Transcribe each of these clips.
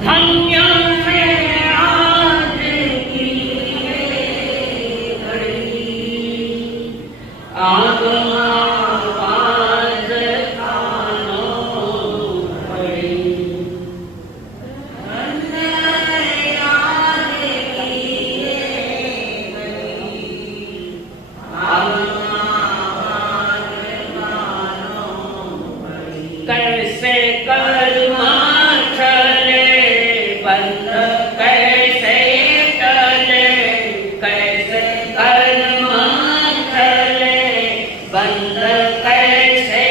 धन्य है आज की घड़ी, आगमा आवाज कानों पड़ी। धन्य है आज की घड़ी, आगमा आवाज कानों पड़ी। कैसे कर्मा चले बंद कैसे टले, कैसे कर्मा चले बंद कैसे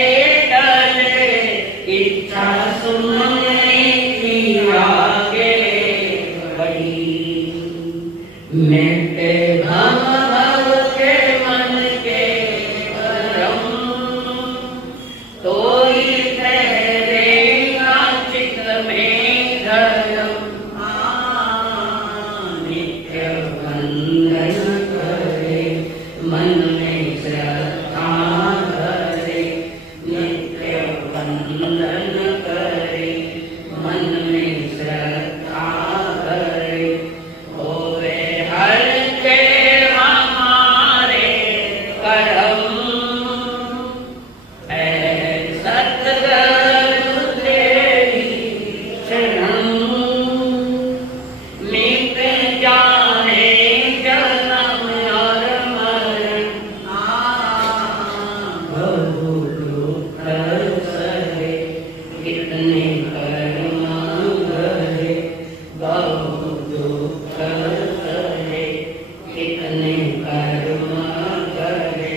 टले, इच्छा सुनने की आगे बढ़ी। मिटे भव भव के मन के भरम, कोई ठहरेगा चित्त में धर्म। नित्य वंदन करे मन में श्रद्धा धरे, नित्य वंदन करे मन में श्रद्धा धरे। होवे हर के हमारे करम, सतगुरु तेरी शरण। मिट जाए जन्म और मरण, बहु दुख सहे कितने कर्म गहे, बहु दुख सहे कितने कर्म गहे।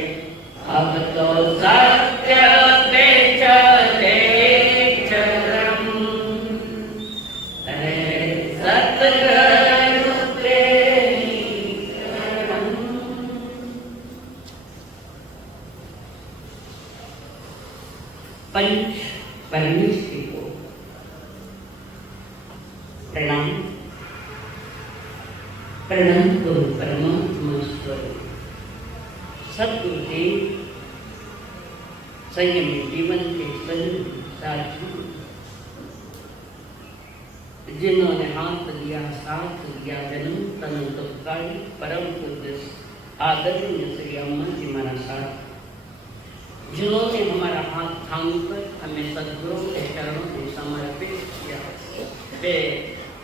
अब तो सत्य पे चले चरम, सतगुरु तेरी शरण। पंच परमेश्वरी को प्रणाम। प्रणाम करो परमात्मा स्वरूप सद्गुरुदेव, संयमी जीवन के सही साथियों, जिन्होंने हाथ दिया साथ दिया जन्म तन दुखकारी परम पूज्य आदरणीय श्री अम्मा जी महाराज साहब, जिन्होंने हमारा हाथ थामकर हमें सद्गुरु के चरणों में समर्पित किया। वे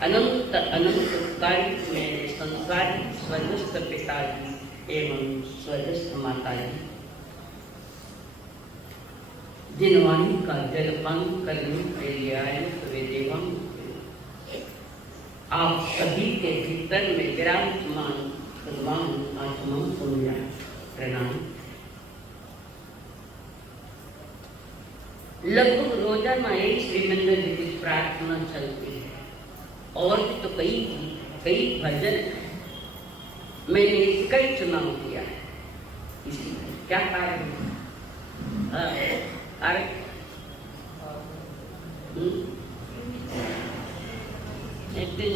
अनंत अनंत उपकारी मेरे संसारी स्वर्गस्थ पिताजी एवं स्वर्गस्थ माताजी, जिन वाणी का जलपान करने के लिए आए वे देवांग, आप सभी के भीतर में विराजमान भगवान आत्माओं को मेरा प्रणाम। लगभग रोजाना एक श्रीमंदिर जी की प्रार्थना चलती है, और तो कई भजन है। मैंने इसका ही चुनाव किया है। इसी क्या कारण एक दिन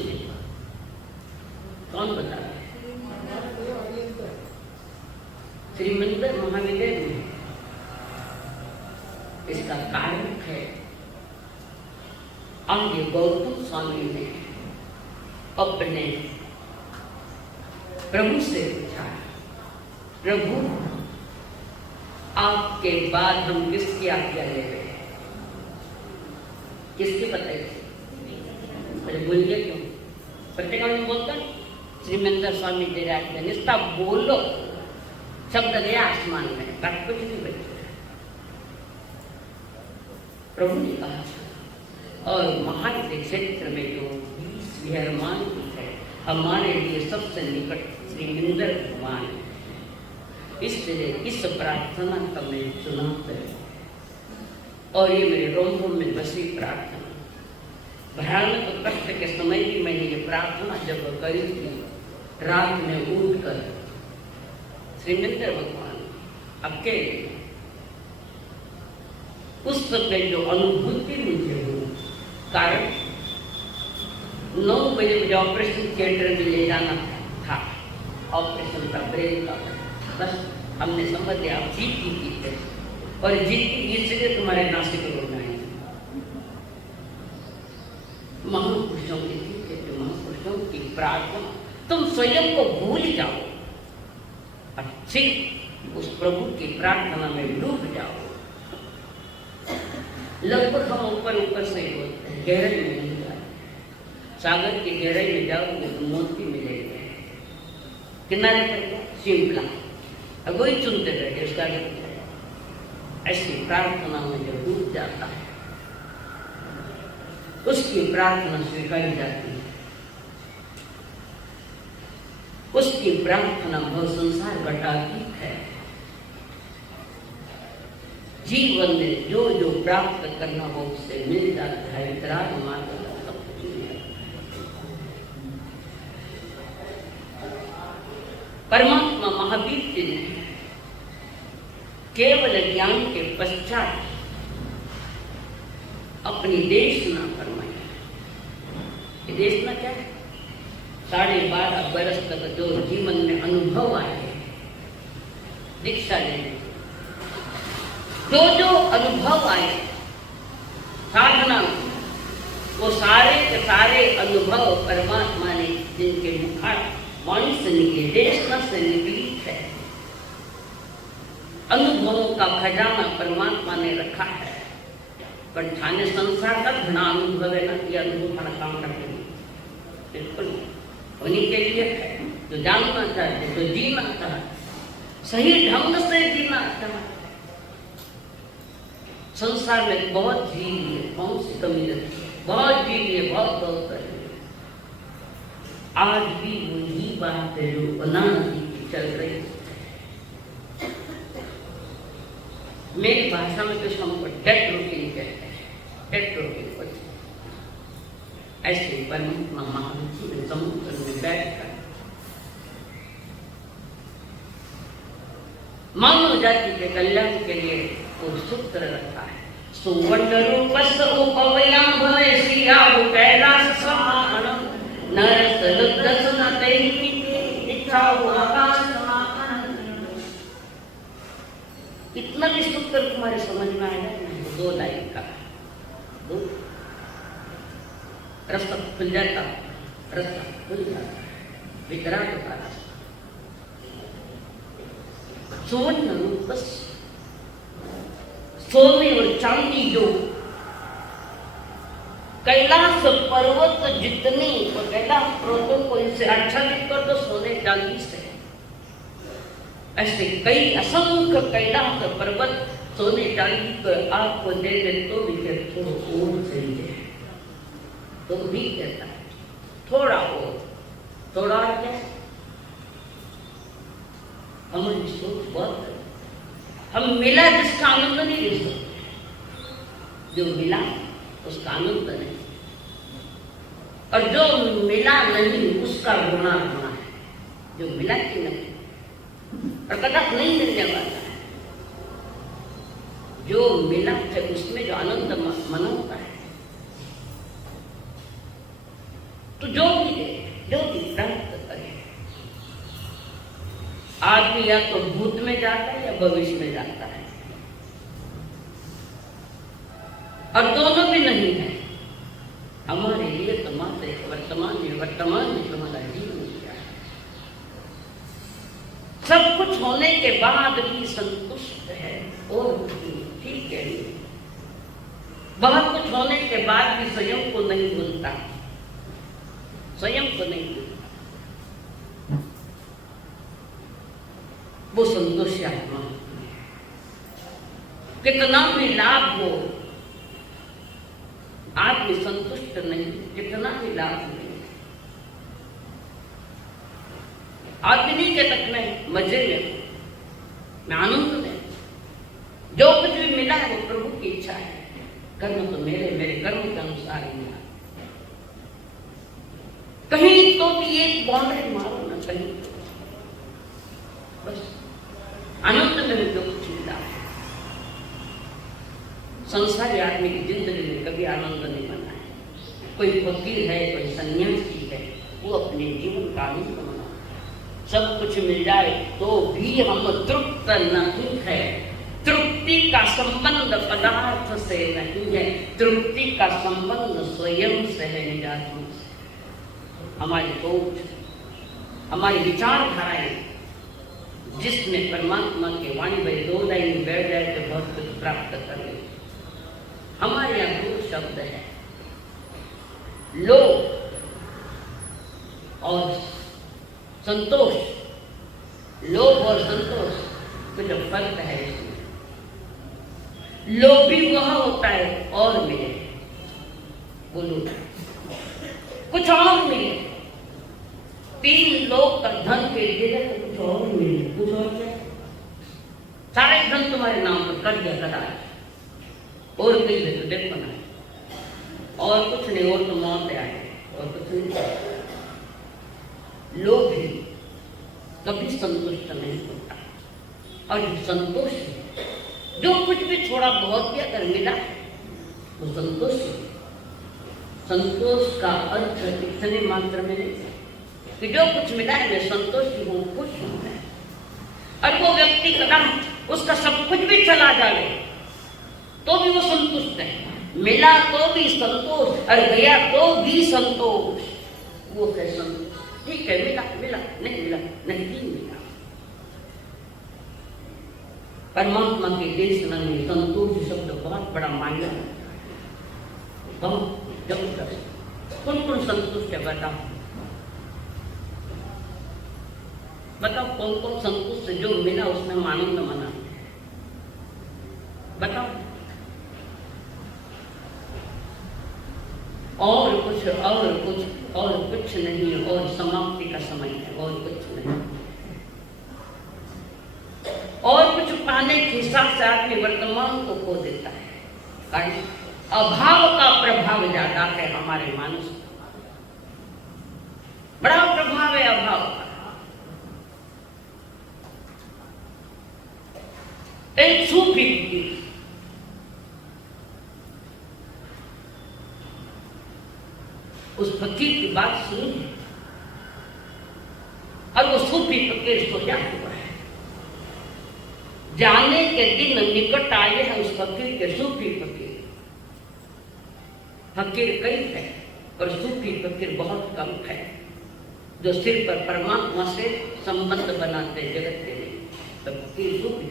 कौन बता रहा है? श्रीमंदिर महाविद्यालय में इसका कारण है, आगे गौतम स्वामी ने अपने प्रभु से पूछा, प्रभु आपके बाद हम किसकी आज्ञा ले रहे हैं? किसकी बताइए? अरे बोलिए क्यों? प्रत्येक बोलता श्रीमंदिर स्वामी दे रहा निष्ठा बोलो, शब्द गया आसमान में, बात कुछ नहीं बची। प्रभु ने कहा, और महात्म क्षेत्र में जो 20 विहरमान है, हमारे लिए सबसे निकट श्रीमंदिर भगवान। इसलिए इस प्रार्थना का मैं चुनाव करें, और ये मेरे रोम में बसी प्रार्थना। भयानक कष्ट के समय भी मैंने ये प्रार्थना जब करी थी, रात में उठकर श्रीमंदिर भगवान अकेले, उस समय जो अनुभूति मुझे हुई, कारण 9 बजे मुझे ऑपरेशन थिएटर में ले जाना था, ऑपरेशन का ब्रेन का, बस हमने समझ लिया आप जीत की, और जीत इसलिए तुम्हारे नासिक रोग आए। महापुरुष महापुरुषों की थी कि महापुरुषों की प्रार्थना तुम स्वयं को भूल जाओ और सिर्फ उस प्रभु की प्रार्थना में डूब जाओ। लगभग हम ऊपर ऊपर से बोलते हैं, गहराई में नहीं जाते। सागर की गहराई में जाओगे तो मोती मिलेंगे, किनारे पर शिमला अब वही चुनते बैठे उसका। ऐसी प्रार्थना में जो डूब जाता है उसकी प्रार्थना स्वीकारी जाती है। उसकी प्रार्थना बहुत संसार घटातीत है। जीवन में जो जो प्राप्त करना हो उससे मिल जाता है। वितराग मार्ग सब कुछ मिल जाता है। परमात्मा महावीर जी ने केवल ज्ञान के पश्चात अपनी देशना फरमाई। ये देशना क्या है? 12.5 बरस तक जो जीवन में अनुभव आए दीक्षा लेने, जो अनुभव आए साधना, वो सारे के सारे अनुभव परमात्मा ने जिनके मुखार वाणी से निकले, देशना से निकली है। अनुभवों का खजाना परमात्मा ने रखा है। पर ठाने संसार का घना अनुभव है ना, ये अनुभव बड़ा काम करते हैं। बिल्कुल उन्हीं के लिए है जो जानना चाहते, जो जीना चाहते, सही ढंग से जीना चाहते। संसार में बहुत जी लिए, कौन सी कमी रखी है? बहुत जी लिए, बहुत कर लिए। आज भी वही बात है जो अनादि की चल रही है। मेरी भाषा में तो हमको डेट रूटीन कहते हैं, डेट रूटीन। ऐसे परमात्मा महावीर ने समुद्र में बैठकर मानव जाति के कल्याण के लिए वो सूत्र रखा है। सुवर्ण रूपस उपवया भवे सियाहु कैलास समानम नरस लुद्दस न तेहि इच्छाहु आकाश समानम। इतना भी सूत्र तुम्हारे समझ में आएगा नहीं? 2 लाइन का रास्ता खुल जाता, रास्ता खुल जाता, वितराग का रास्ता। सुवर्ण रूपस, सोने और चांदी जो कैलाश पर्वत जितनी, कैलाश पर्वतों को इनसे आच्छादित कर दो सोने चांदी से। ऐसे कई असंख्य कैलाश पर्वत सोने चांदी को आपको दे दे तो भी थोड़ा और सही है, तो भी कहता है थोड़ा और, थोड़ा क्या? हमारी सोच बहुत है। हम मिला जिसका आनंद नहीं ले सकते, जो मिला उसका आनंद नहीं, और जो मिला नहीं उसका गुणा होना है। जो मिला कि नहीं और कदाच नहीं मिलने वाला है, जो मिला है उसमें जो आनंद मनाता है। तो जो भी दे, जो भी प्राप्त करे, आदमी या तो भूत में जाता है या भविष्य में जाता है, और दोनों भी नहीं है। हमारे लिए तो मात्र एक वर्तमान में हमारा जीवन किया है। सब कुछ होने के बाद भी संतुष्ट है और ठीक है। बहुत कुछ होने के बाद भी स्वयं को नहीं भूलता, स्वयं को नहीं भूलता। वो संतोषी आत्मा। कितना भी लाभ हो आदमी संतुष्ट नहीं, कितना भी लाभ नहीं। आदमी के तक में मजे में आनंद में जो कुछ भी मिला है वो प्रभु की इच्छा है। कर्म तो मेरे कर्म के अनुसार ही मिला। कहीं तो भी एक बाउंड्री मारो ना, कहीं बस आनंद में जो कुछ मिला है। संसारी आदमी की जिंदगी में कभी आनंद नहीं बना है। कोई फकीर है, कोई सन्यासी है, वो अपने जीवन का आनंद मना। सब कुछ मिल जाए तो भी हम तृप्त नहीं है। तृप्ति का संबंध पदार्थ से नहीं है, तृप्ति का संबंध स्वयं से है, निजात्मा से। हमारी सोच, हमारी विचारधाराएं जिसमें परमात्मा की वाणी में दो लाइन बैठ जाए तो बहुत कुछ प्राप्त कर ले। हमारे यहाँ दो शब्द है, लोभ और संतोष। लोभ और संतोष कुछ फर्क है इसमें। लोभी वह होता है और मिले, बोलो कुछ और मिले, 3 लोग का धन के लिए कुछ और मिले, कुछ और क्या, सारे धन तुम्हारे नाम पर कर दिया कदाच और कहीं तो देखो ना, और कुछ नहीं, और तो मौत आए और कुछ नहीं। लोभ कभी संतुष्ट नहीं होता, और संतोष जो कुछ भी थोड़ा बहुत भी अगर मिला वो संतोष है। संतोष का अर्थ इतने मात्रा में नहीं कि जो कुछ मिला है मैं संतोषी हूँ, खुश हूँ मैं। और वो व्यक्ति कदम उसका सब कुछ भी चला जाए तो भी वो संतुष्ट है, मिला तो भी संतोष और गया तो भी संतोष। वो है संतोष। ठीक है, मिला मिला, नहीं मिला नहीं मिला। परमात्मा के देशना में संतोष शब्द बहुत बड़ा मायना है, बहुत जबरदस्त। कौन कौन संतुष्ट है बताओ, बताओ कौन कौन संतुष्ट है? जो मिला उसमें हम आनंद मनाते हैं, बताओ। और कुछ नहीं, और समाप्ति का समय है, और कुछ नहीं। और कुछ पाने के हिसाब से आदमी वर्तमान को खो देता है, कारण अभाव का प्रभाव ज्यादा है हमारे मानस का, बड़ा प्रभाव है अभाव का। एक सूफी उस फकीर की बात सुनी और वो सूफी फकीर सोचा हुआ है, जाने के दिन निकट आए हैं उस फकीर के। सूफी फकीर कई है और सूफी फकीर बहुत कम है, जो सिर पर परमात्मा से संबंध बनाते जगत के लिए, तो फकीर सूफी।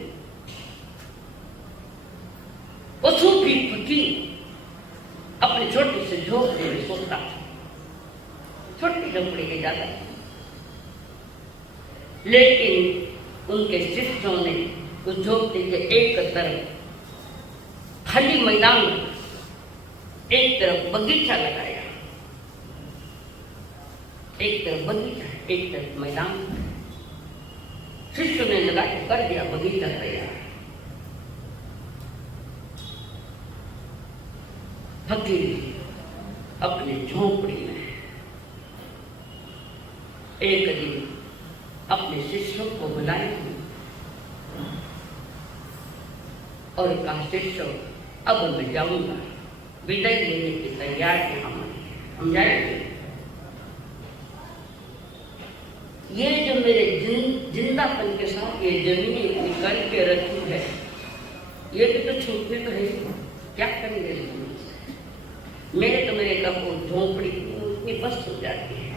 वो सूफी फकीर अपने छोटे से झोपड़ी में सोता था, छोटी झोपड़ी के ज्यादा, लेकिन उनके शिष्यों ने उस झोपड़ी के एक तरफ खाली मैदान, एक तरफ बगीचा लगाया, एक तरफ बगीचा, एक तरफ मैदान। शिष्यों ने लगा के कर दिया बगीचा तैयार। फकीर अपनी झोपड़ी में एक दिन अपने शिष्यों को बुलाए और कहा, शिष्यों अब मैं जाऊंगा, विदाई लेने की तैयार है, हम जाएंगे। ये जो मेरे जिंदापन के साथ ये जमीन इतनी करके रखी है, ये भी तो छूटने तो है, क्या करेंगे जमीन से? मेरे कपूर झोंपड़ी इतनी बस हो जाती है,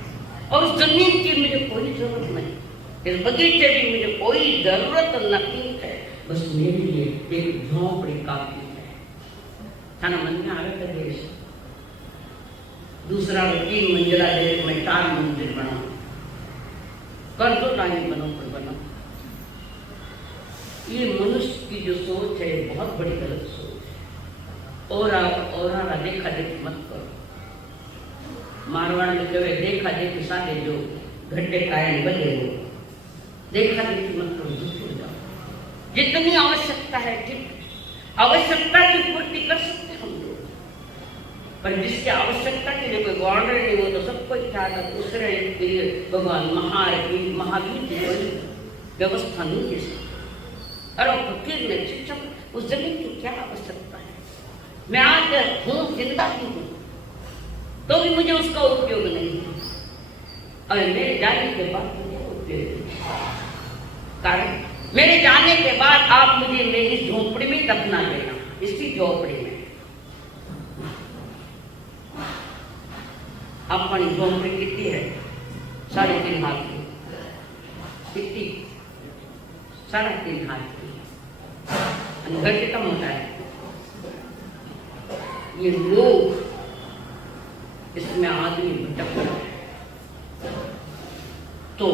और उस जमीन की मुझे कोई जरूरत नहीं, इस बगीचे की मुझे कोई जरूरत नहीं है, बस मेरे लिए एक झोंपड़ी काफी है। खाना मन में आ रहा था, दूसरा 3 मंजिला दे, मैं 4 मंजिल बनाऊं, कर दो लाइन बनो पर बनो। ये मनुष्य की जो सोच है बहुत बड़ी गलत सोच है। और देखा देखी मत करो। मारवाड़ में कहे देखा देखी सारे जो घंटे कायन बने हो, देखा देखी मत करो, दुखी हो जाओ। जितनी आवश्यकता है ठीक, आवश्यकता की पूर्ति कर सकते हम लोग, पर जिसकी आवश्यकता के लिए कोई बॉर्डर नहीं हो तो सबको इच्छा दूसरे के लिए भगवान महावीर की कोई व्यवस्था नहीं दे सकते। और फकीर ने शिक्षक उस जमीन की क्या आवश्यकता है? मैं आज हूँ, जिंदा ही हूँ, तो भी मुझे उसका उपयोग नहीं है, और मेरे जाने के बाद मुझे उपयोग नहीं। कारण मेरे जाने के बाद आप मुझे मेरी झोपड़ी में दफना देना इसी झोपड़ी में। अपनी झोपड़ी कितनी है? 3.5 हाथ की। कितनी? 3.5 हाथ की। घर कितना मोटा है? ये लोग इसमें आदमी भटक रहा है। तो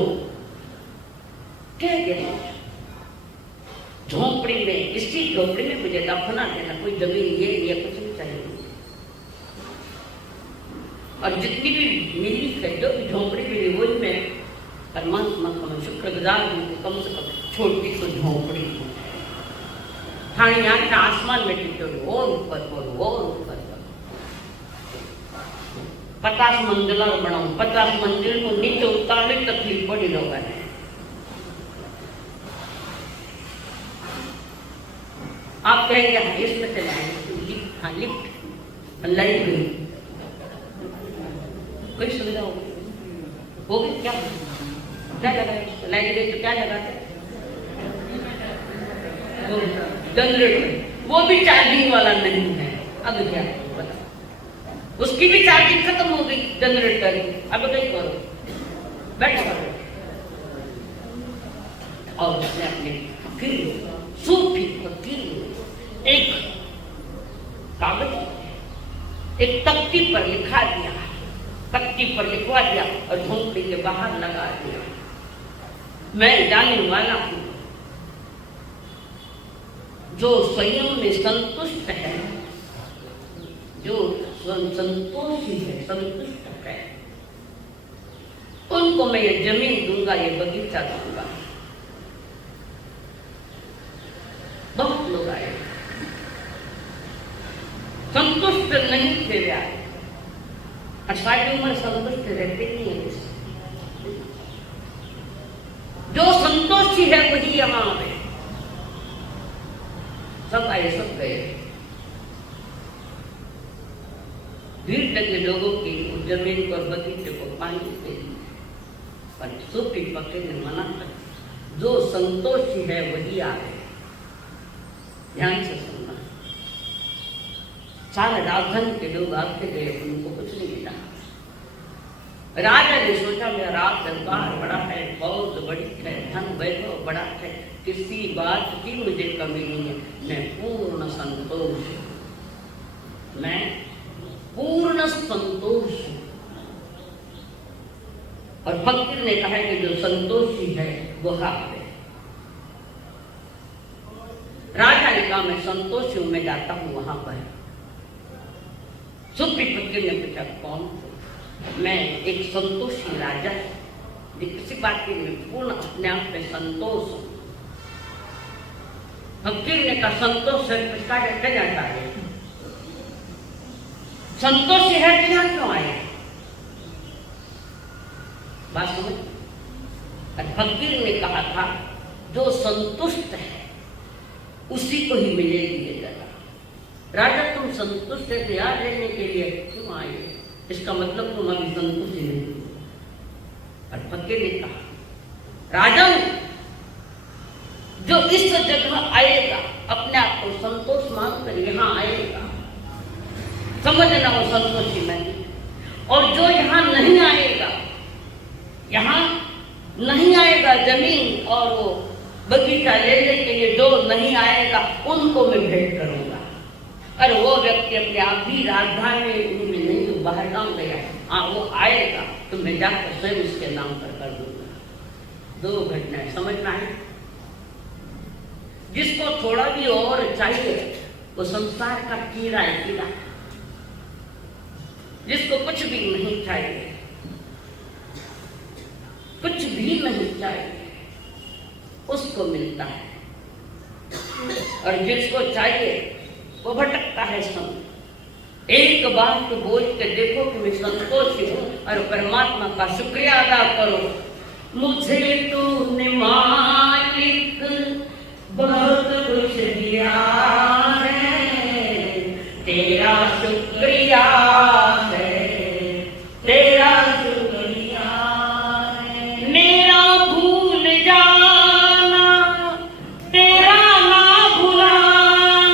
क्या कहते झोपड़ी में, इसी झोपड़ी में मुझे दफना देना, कोई जमीन ये कुछ नहीं चाहिए। और जितनी भी मिली है, जो भी झोपड़ी मिली, वही मैं परमात्मा का मैं शुक्रगुजार हूँ। कम से कम छोटी सी झोपड़ी हाँ, यहाँ से आसमान में टिके और ऊपर और ऊपर 50 मंजिला बनाऊं, 50 मंजिल को नीचे उतारने तकलीफ बड़ी लोग है। आप कहेंगे हाँ इसमें चले लिफ्ट, हाँ लिफ्ट लाइट गई, कोई सुविधा होगी क्या? क्या लगा लाइट गई तो क्या लगाते? जनरेटर, वो भी चार्जिंग वाला नहीं है। अब क्या बता, उसकी भी चार्जिंग खत्म हो गई जनरेटर की। अब कहीं करो, बैठो और उसने अपने फकीर सूफी फकीर एक कागज, एक तख्ती पर लिखा दिया, तख्ती पर लिखवा दिया और झोंपड़ी के बाहर लगा दिया। मैं जाने वाला हूं, जो स्वयं में संतुष्ट है, जो संतोषी है, संतुष्ट है, उनको मैं ये जमीन दूंगा, ये बगीचा दूंगा। बहुत लोग आए, संतुष्ट नहीं थे वे आए। 60 उम्र संतुष्ट रहते नहीं है। जो संतोषी है वही यहाँ आए। सब आए, सब गए। भीड़ लगे लोगों की जमीन पर, बगीचे को पानी दे, पर सूफी फकीर ने मना कर, जो संतोषी है वही आए। ध्यान से सुनना। सारे राजधानी के लोग आते गए, उनको कुछ नहीं मिला। राजा ने सोचा मेरा राज दरबार बड़ा है, फौज बड़ी है, धन वैभव बड़ा है, किसी बात की मुझे कमी नहीं है, मैं पूर्ण संतोष हूं, मैं पूर्ण संतोष हूं। और फकीर ने कहा कि जो संतोषी है वो है। राजा ने कहा मैं संतोषी हूं, मैं जाता हूं वहां पर। सूफी फकीर ने पूछा कौन? मैं एक संतोषी राजा, किसी बात की मैं पूर्ण अपने आप में संतोष हूं। फकीर ने कहा संतोष है क्या जाता है? संतोषी है कि यहाँ क्यों आए? बात समझ? फकीर ने कहा था जो संतुष्ट है उसी को ही मिलेगी ये जगह। राजा तुम संतुष्ट है तो यार रहने के लिए क्यों आए? इसका मतलब तुम अभी संतुष्ट नहीं। और फकीर ने कहा राजा जो इस जगह आएगा, अपने आप को संतोष मानकर यहाँ आएगा, समझना वो संतोषी नहीं। और जो यहाँ नहीं आएगा, यहाँ नहीं आएगा जमीन और वो बगीचा लेने के लिए जो नहीं आएगा, उनको मैं भेंट करूंगा। और वो व्यक्ति अपने आप भी राजधानी में नहीं तो बाहर गांव गया, हाँ वो आएगा तो मैं जाकर स्वयं उसके नाम पर कर दूंगा। 2 घटनाएं समझना है। जिसको थोड़ा भी और चाहिए वो संसार का कीड़ा है, कीड़ा। जिसको कुछ भी नहीं चाहिए, कुछ भी नहीं चाहिए, उसको मिलता है। और जिसको चाहिए वो भटकता है संग। एक बात तो बोल के देखो कि मैं संतोषी हूँ और परमात्मा का शुक्रिया अदा करो। मुझे तूने मालिक बहुत कुछ दिया है, तेरा शुक्रिया है, तेरा शुक्रिया है। मेरा भूल जाना, तेरा ना भुलाना,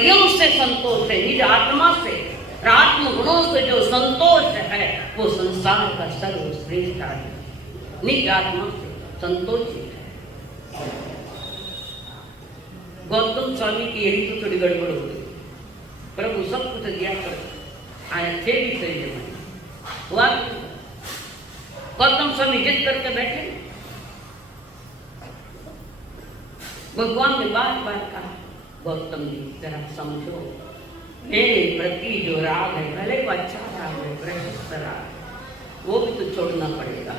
स्वयं से संतोष है, निज आत्मा से, आत्म गुणों से जो संतोष है वो संसार का सर्वश्रेष्ठ है। निज आत्मा से संतोषित है। गौतम स्वामी की यही तो थोड़ी गड़बड़ हो गई। प्रभु सब कुछ दिया कर आया थे भी सही जमाने हुआ। गौतम स्वामी जिद करके बैठे। भगवान ने बार बार कहा, गौतम जी जरा समझो, मेरे प्रति जो राग है, भले वो अच्छा राग है, प्रशस्त राग, वो भी तो छोड़ना पड़ेगा।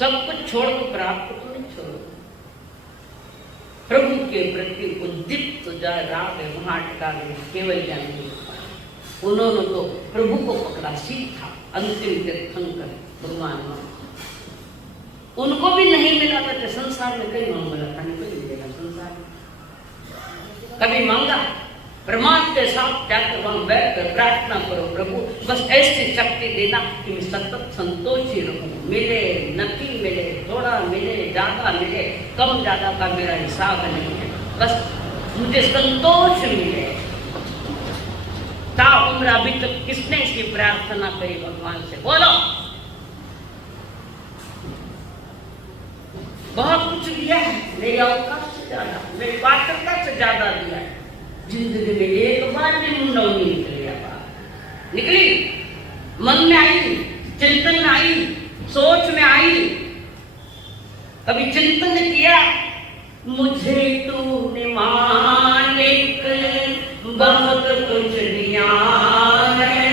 सब कुछ छोड़ दो, प्राप्त तो नहीं छोड़ो। प्रभु के प्रति उद्दीप्त जो राग है वहां अटका गए, केवल जाने। उन्होंने तो प्रभु को पकड़ा, सीखा, अंतिम तीर्थंकर भगवान। उनको भी नहीं मिला था, संसार में कहीं मांग मिला था, नहीं कोई मिलेगा संसार में। कभी मांगा, परमात्मा के साथ जाकर वहां बैठ कर प्रार्थना करो, प्रभु बस ऐसी शक्ति देना कि मैं सतत संतोषी रहूं। मिले नहीं मिले, थोड़ा मिले ज्यादा मिले, कम ज्यादा का मेरा हिसाब नहीं है, बस मुझे संतोष मिले। ताउम्र अभी तक किसने इसकी प्रार्थना करी भगवान से? बोलो। बहुत कुछ दिया है, मेरी अवकाश से ज्यादा, मेरी पात्रता से ज्यादा दिया है। जिंदगी में एक बार भी मुंडौनी निकली, मन में आई, चिंतन में आई, सोच में आई। कभी चिंतन किया, मुझे तूने मालिक बहुत कुछ दिया है,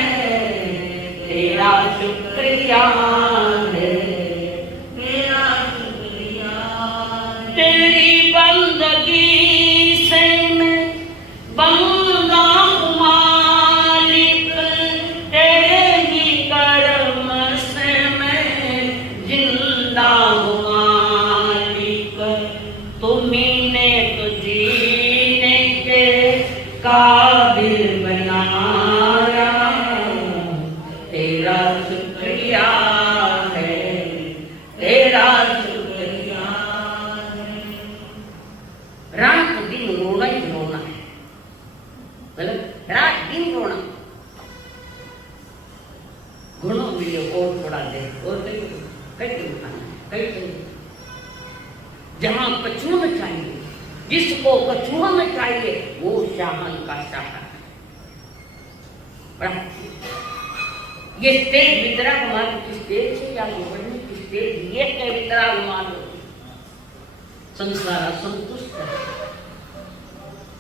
तेरा शुक्रिया है, तेरा शुक्रिया। तेरी बंदगी से मैं बंदा हूँ मालिक, तेरे ही कर्म से मैं जिंदा हूँ मालिक। तुम्हीने तो जीने के काबिल बनाया, तेरा शुक्रिया है, तेरा शुक्रिया है। रात दिन रोना ही रोना है, मतलब रात दिन रोना। घुनो मिले और थोड़ा देर और कहीं खाना कहीं जहां कछुआ चाहिए, जिसको कछुआ में चाहिए वो शाहन का शाह है। ये स्टेज वितरा हमारी की स्टेज है या ये बढ़ने की स्टेज? ये क्या वितरा मान लो। संसार असंतुष्ट है,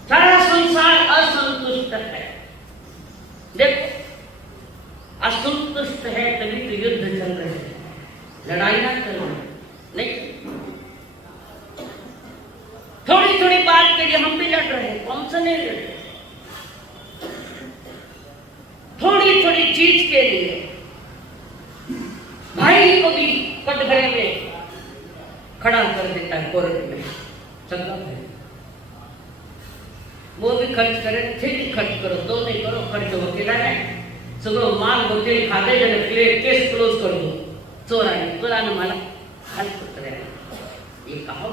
सारा संसार असंतुष्ट है। देखो असंतुष्ट है तभी तो युद्ध चल रहे हैं, लड़ाइयां चल रही नहीं। थोड़ी थोड़ी बात के लिए हम भी लड़ रहे हैं, कौन सा नहीं लड़ रहे। थोड़ी थोड़ी चीज के लिए भाई को भी कटघरे में खड़ा कर देता है कोर्ट में, चंगा है। वो भी खर्च करे, ठीक ही खर्च करो, दो नहीं करो, खर्च वकीला है। सुबह माल वकील खाते जन केस क्लोज कर दो, चोरा ने माला हेल्प करेगा। ये कहो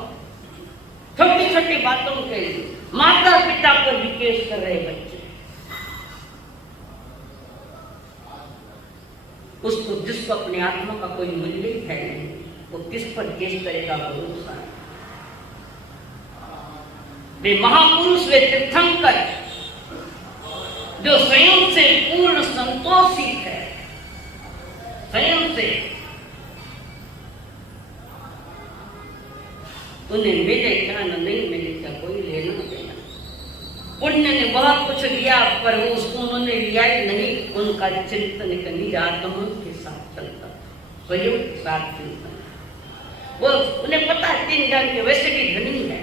छोटी छोटी बातों के लिए माता पिता पर भी केस कर रहे बच्चे। उसको जिसको अपनी आत्मा का कोई मूल्य है नहीं, वो किस पर केस करेगा भरोसा। वे महापुरुष, वे तीर्थंकर जो स्वयं से पूर्ण संतोषी है, स्वयं से, उन्हें मिले क्या न नहीं मिले क्या कोई लेना देना। पुण्य ने बहुत कुछ लिया पर वो उसको उन्होंने लिया ही नहीं। उनका चिंतन निज आत्मा के साथ चलता, स्वयं के साथ चिंतन। वो उन्हें पता है 3 जन के वैसे भी धनी है,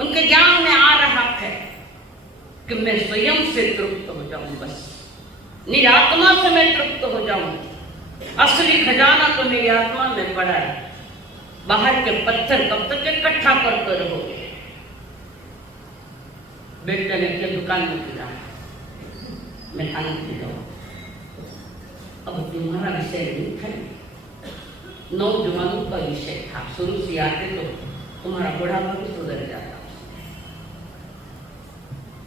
उनके ज्ञान में आ रहा है कि मैं स्वयं से तृप्त हो जाऊं, बस निज आत्मा से मैं तृप्त हो जाऊं। असली खजाना तो मेरी आत्मा में पड़ा है, बाहर के पत्थर कब तक इकट्ठा करते रहोगे। बेटे ने के दुकान में गिरा, मैं खाना पी जाऊं। अब तुम्हारा विषय नहीं था, नौजवानों का विषय था। शुरू से आते तो तुम्हारा बुढ़ापा भी सुधर जाता।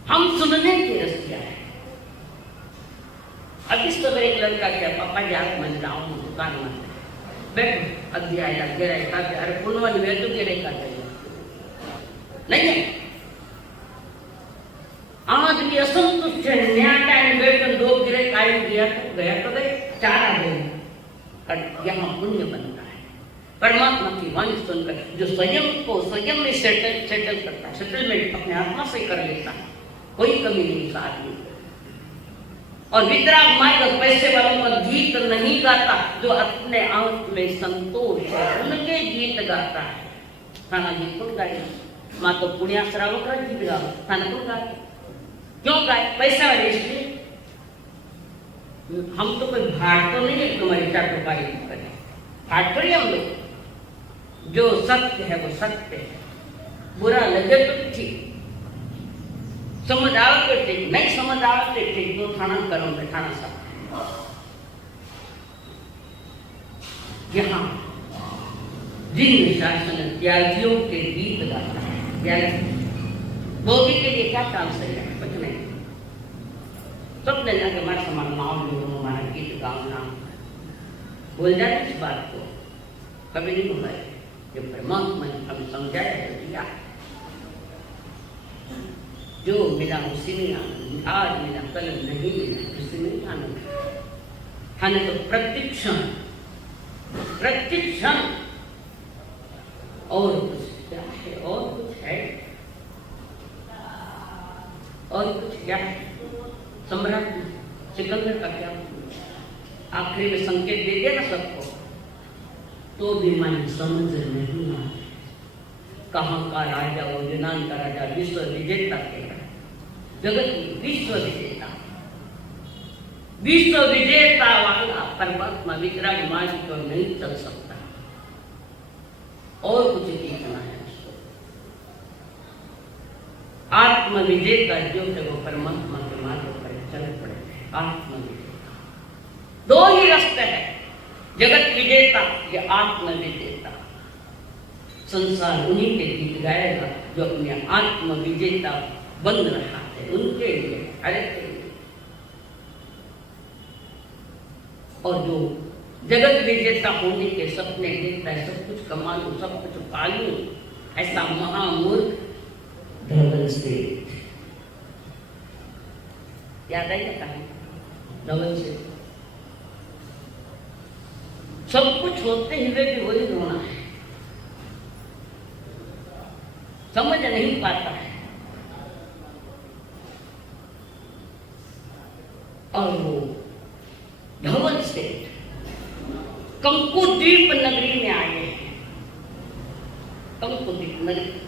हम सुनने के रसिया है। अभी सवेरे एक लड़का क्या, पापा जी आप मैं जाऊँ दुकान में बैठ अध्याय लगे रहेगा, अरे पुनवन वे तो गिरेगा नहीं है। आदमी असंतुष्ट है, न्याय टाइम बैठ दो गिरे कायम गया तो गए 4 आ गए। यहाँ पुण्य बनता है परमात्मा की वाणी सुनकर, जो स्वयं को स्वयं में सेटल करता है, सेटलमेंट अपने आत्मा से कर लेता है, कोई कमी नहीं उस आदमी। और वितराग मार्ग पैसे वालों का गीत नहीं गाता, जो अपने आप में संतोष है उनके गीत गाता है। थाना गीत कौन गाए? माँ तो पुण्याश्राव का गीत गाओ, थाना कौन गाए? क्यों गाए? पैसा वाले इसलिए। हम तो कोई भाट तो नहीं है तुम्हारी चाटुकारी करें, भाट करिए हम लोग। जो सत्य है वो सत्य है, बुरा लगे तो ठीक, समझ आवे तो ठीक, नहीं समझ आवे तो ठीक, तो थाना करो थाना सब। यहाँ जिन शासन त्यागियों के गीत गाता है, भोगी के लिए क्या काम सही है? कुछ नहीं। सबने जाके मैं समान नाम लो, हमारा गीत गाना बोल जाए इस बात को कभी नहीं बोला। जब परमात्मा ने हमें समझाया तो दिया, जो मिला उसी में आनंद, आज मिला कल नहीं मिला उसी में आनंद। हमें तो प्रतिक्षण और कुछ क्या है? और कुछ है? और कुछ क्या है? सम्राट सिकंदर का क्या आखिरी में संकेत दे दिया ना सबको, तो भी मन समझ नहीं आया। कहाँ का राजा? वो यूनान का राजा, विश्व विजेता के जगत विश्व विजेता वाला परमात्मा वितराग मार्ग को नहीं चल सकता। और कुछ देखना है उसको। आत्म विजेता जो है वो परमात्मा के मार्ग पर चल पड़े। आत्म विजेता 2 ही रास्ते हैं, जगत विजेता या आत्म विजेता। संसार उन्हीं के गीत गाएगा जो अपने आत्म विजेता बन रहा है, उनके लिए, हर के लिए। और जो जगत विजेता होने के सपने देखता है, सब कुछ कमा लूं, सब कुछ पा लूं, ऐसा महामूर्ख धवल सेठ। याद आई ना कहानी धवल सेठ? सब कुछ होते हुए भी वही रोना है, समझ नहीं पाता है। और वो धवल सेठ कंकुद्वीप नगरी में आए हैं। कंकुद्वीप नगरी,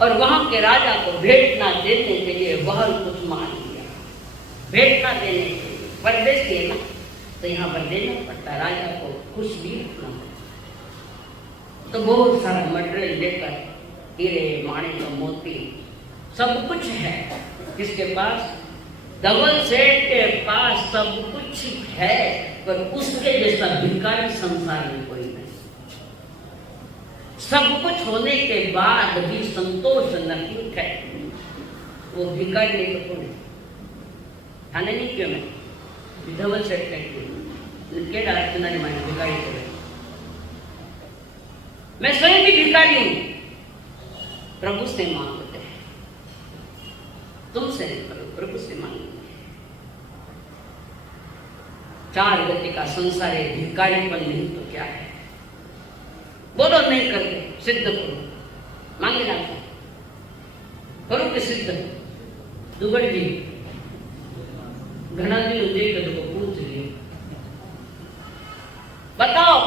और वहां के राजा को भेंट ना देने के लिए वह कुछ मान लिया। भेंट ना देने के लिए, परदेश है ना, तो यहाँ पर देना पड़ता, राजा को खुश भी रखना पड़ता। तो बहुत सारा मटेरियल लेकर, हीरे माणिक मोती सब कुछ है। किसके पास? धवल सेठ के पास सब कुछ है, पर उसके जैसा भिखारी संसार में कोई नहीं। सब कुछ होने के बाद भी संतोष नहीं है, वो भिखारी नहीं तो कौन है? थाने नहीं क्यों? मैं धवल सेठ के डालते ना माने भिखारी को, मैं स्वयं भी भिखारी हूं। प्रभु से मांगते हैं, तुमसे नहीं, प्रभु से मांगते। 4 गति का संसार है, भिखारीपन नहीं तो क्या है? बोलो नहीं करते, सिद्ध करो, मांगे जाता करो के सिद्ध। दुगड़ जी घना दिन देख तो पूछ लिए, बताओ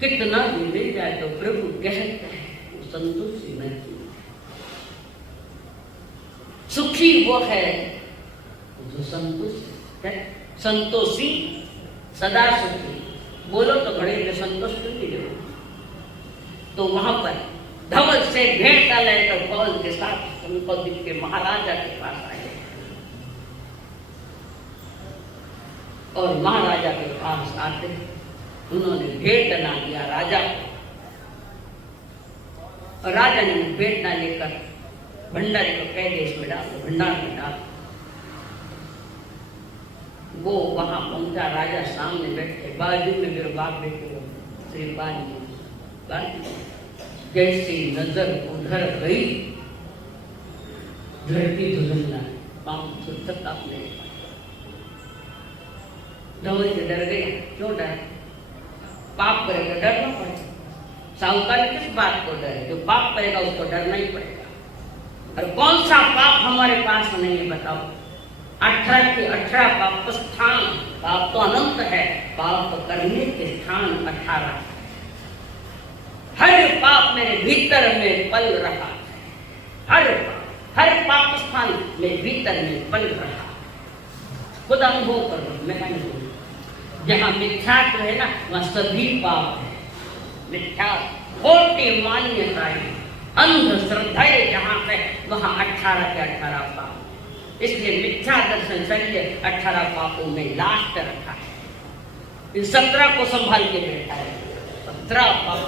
कितना भी मिल जाए तो प्रभु कहते हैं वो संतुष्टि नहीं। सुखी वो है जो संतुष्ट है, संतोषी सदा सुखी। बोलो तो बड़े के संतुष्ट नहीं हो। तो वहां पर धवल से भेंट लेकर कौल के साथ कंकुद्वीप के महाराजा के पास आए, और महाराजा के पास आते उन्होंने भेंट ना दिया राजा को। और राजा ने बेटना लेकर भंडारे को कह दिया इसमें डाल, भंडार में डाल। वो वहां पहुंचा, राजा सामने बैठे, बाजू में मेरे बाप बेटे श्री बाली। जैसी नजर उधर गई, धरती धुलना, पांव सुरत आपने धवल से डर गए। क्यों डर? पाप करेगा डरना पड़ेगा। साहूकार किस बात को डरे? जो पाप करेगा उसको डरना ही पड़ेगा। और कौन सा पाप हमारे पास नहीं है बताओ? 18 के 18 पाप स्थान। पाप तो अनंत है, पाप करने के स्थान 18। हर पाप मेरे भीतर में पल रहा है। हर पाप स्थान मेरे भीतर में पल रहा। खुद अनुभव करो, मैं नहीं बोलूं। जहां मिथ्या तो है ना, वहां सभी पाप है। मिथ्या खोटी मान्यताएं, अंधश्रद्धाएं जहां है वहां 18 के 18 पाप। इसलिए मिथ्या दर्शन शल्य 18 पापों में लास्ट रखा है। इन 17 को संभाल के बैठा है। 17 पाप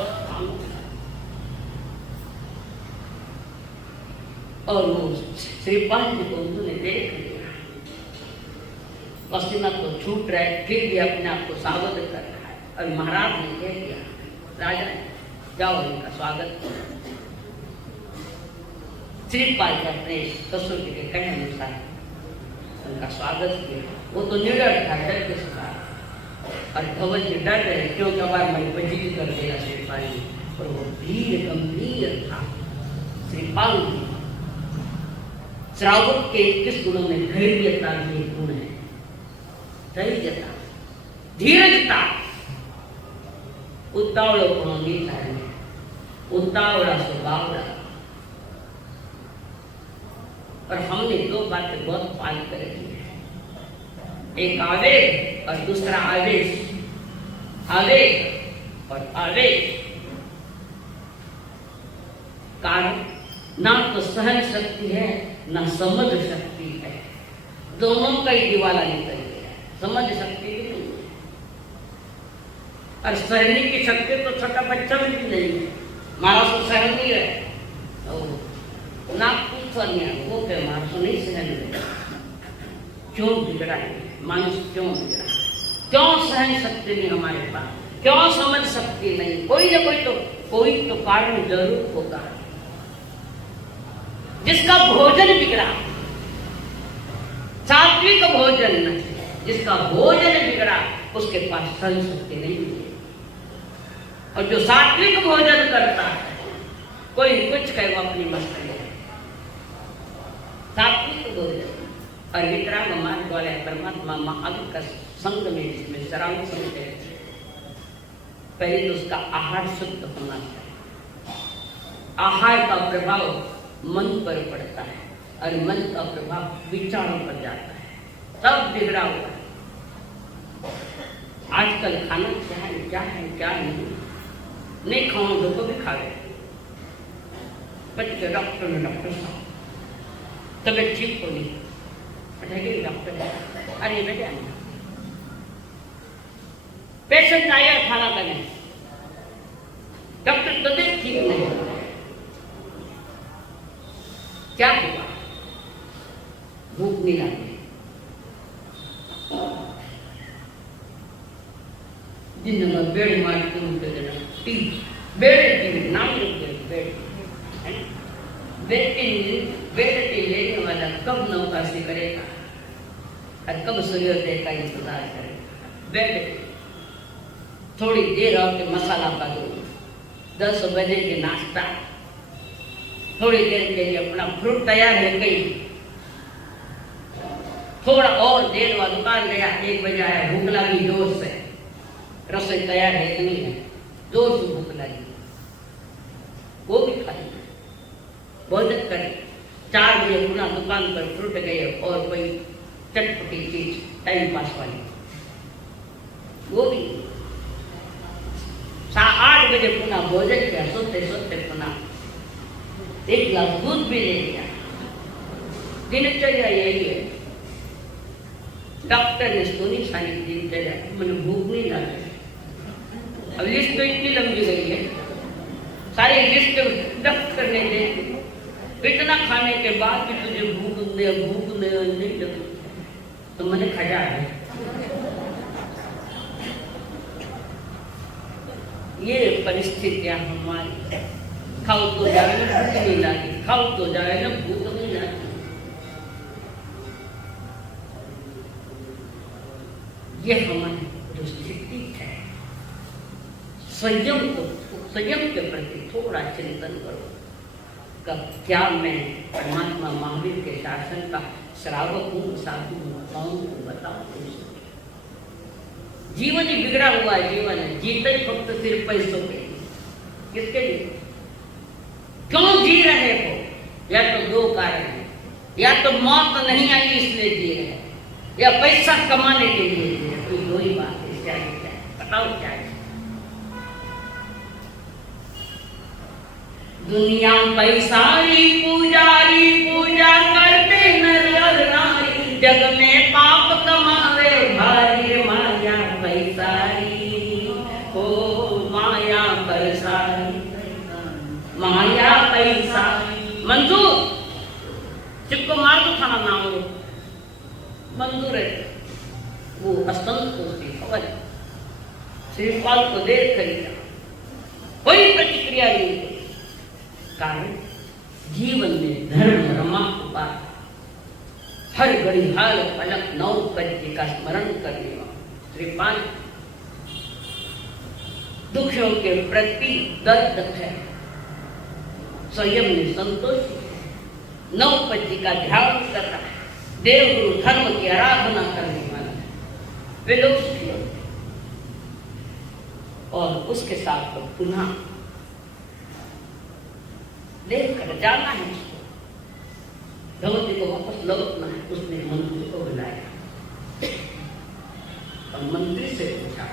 और वो श्रीपाल जी को उन्होंने देख लिया। पसीना तो छूट रहा है, फिर भी अपने आप को सावध कर रहा है। और महाराज ने कह दिया, राजा जाओ इनका स्वागत करो। श्रीपाल जी अपने ससुर जी के कहने अनुसार उनका स्वागत किया। वो तो निडर था, डर के साथ। और धवल जी डर रहे, क्यों कबार मैं बजीत कर देगा श्रीपाल जी। और वो धीर गंभीर था श्रीपाल जी। श्रावक के 21 गुणों में धैर्यता भी गुण है। धैर्यता, धीरजता, उतावड़ो गुणों नहीं चाहिए, उतावड़ा स्वभावड़ा। और हमने 2 बातें बहुत पाल कर रखी है। एक आवेग और दूसरा आवेश। आवेग और आवेश कारण ना तो सहन शक्ति है ना समझ शक्ति है। दोनों का ही दिवाला निकल गया। समझ शक्ति भी नहीं है और सहने की शक्ति तो छोटा बच्चा में भी नहीं है। मारा तो सहन नहीं है, ना पूछो नहीं वो के मारा तो नहीं सहन है। क्यों बिगड़ा है मानुष? क्यों बिगड़ा? क्यों सहन शक्ति नहीं हमारे पास? क्यों समझ शक्ति नहीं? कोई ना कोई तो कारण जरूर होगा। जिसका भोजन बिगड़ा, सात्विक भोजन नहीं, जिसका भोजन बिगड़ा उसके पास सहन शक्ति नहीं है। और जो सात्विक भोजन करता है, कोई कुछ कहे वो अपनी मस्ती है। सात्विक भोजन और वितराग मार्ग वाले परमात्मा महावीर का संग में, इसमें शराब संग है। पहले तो उसका आहार शुद्ध होना चाहिए। आहार का प्रभाव मन पर पड़ता है और मन का प्रभाव विचारों पर जाता है, तब बिगड़ा हुआ है। आजकल खाना क्या नहीं खाओ तो भी खा गए। बच्चे डॉक्टर साहब तबियत ठीक होनी, डॉक्टर अरे बेटे पेशेंट आया खाना करने, डॉक्टर तबियत ठीक नहीं, क्या हुआ? भूख नहीं लगी। दिन में बेड़ मार के उनके देना बेड़ नाम बेड़ लेने वाला कब नौकाशी करेगा और कब सूर्योदय का इंतजार करेगा? बेड़ थोड़ी देर और के मसाला का दो, 10 बजे के नाश्ता, थोड़ी देर के लिए अपना फ्रूट तैयार है गई, थोड़ा और देर बाद दुकान गया, 1 बजे आया, भूख लगी जोर से, रसोई तैयार है कि नहीं है, जोर से भूख लगी, वो भी खाई भोजन करे। 4 बजे पुनः दुकान पर फ्रूट गए और कोई चटपटी चीज टाइम पास वाली, वो भी 8 बजे पुनः भोजन किया, सोते सोते पुनः 1 गिलास दूध भी ले लिया। दिनचर्या यही है। डॉक्टर ने सुनी सारी दिनचर्या, मैंने भूख नहीं लगी। अब लिस्ट तो इतनी लंबी गई है, सारी लिस्ट डक करने देते। इतना खाने के बाद भी तुझे भूख नहीं लगी तो मैंने खजा है। ये परिस्थितियां हमारी, खाओ तो जाए ना भूख नहीं लगी, खाओ तो जाए ना भूख नहीं लगी। ये हमारी जो स्थिति है, संयम के प्रति थोड़ा चिंतन करो। कब क्या मैं परमात्मा महावीर के शासन का श्रावक हूँ, साधु हूँ, कौन को बताओ। जीवन ही बिगड़ा हुआ है, जीवन है जीते ही फक्त सिर्फ पैसों के लिए। किसके लिए? क्यों जी रहे हो? या तो दो कारण है, या तो मौत नहीं आई इसलिए जी रहे हैं, या पैसा कमाने के लिए जी रहे। कोई दो ही बात है, क्या है? बताओ क्या है? दुनिया पैसारी पुजारी, पूजा करते नर और नारी, जग में पाप कमावे भारी, माया पैसारी हो माया पैसारी, माया पैसारी। मंजूर चिपको मार दो, खाना नाम लो, मंजूर है। वो असंतोषी खबर श्रीपाल को देख कर कोई प्रतिक्रिया नहीं हुई। कारण जीवन में धर्म रमा हुआ, हर घड़ी हर पलक नौ कज्जे का स्मरण करने वाला श्रीपाल दुखियों के प्रति दर्द है, स्वयं में संतोषी है, नौ कज्जे का ध्यान कर रहा है, देव गुरु धर्म की आराधना करने वाला है, वे लोग सुखी होते। और उसके साथ तो पुनः देख कर जाना है, उसको भगवती को वापस लौटना है। उसने मंत्री को बुलाया और मंत्री से पूछा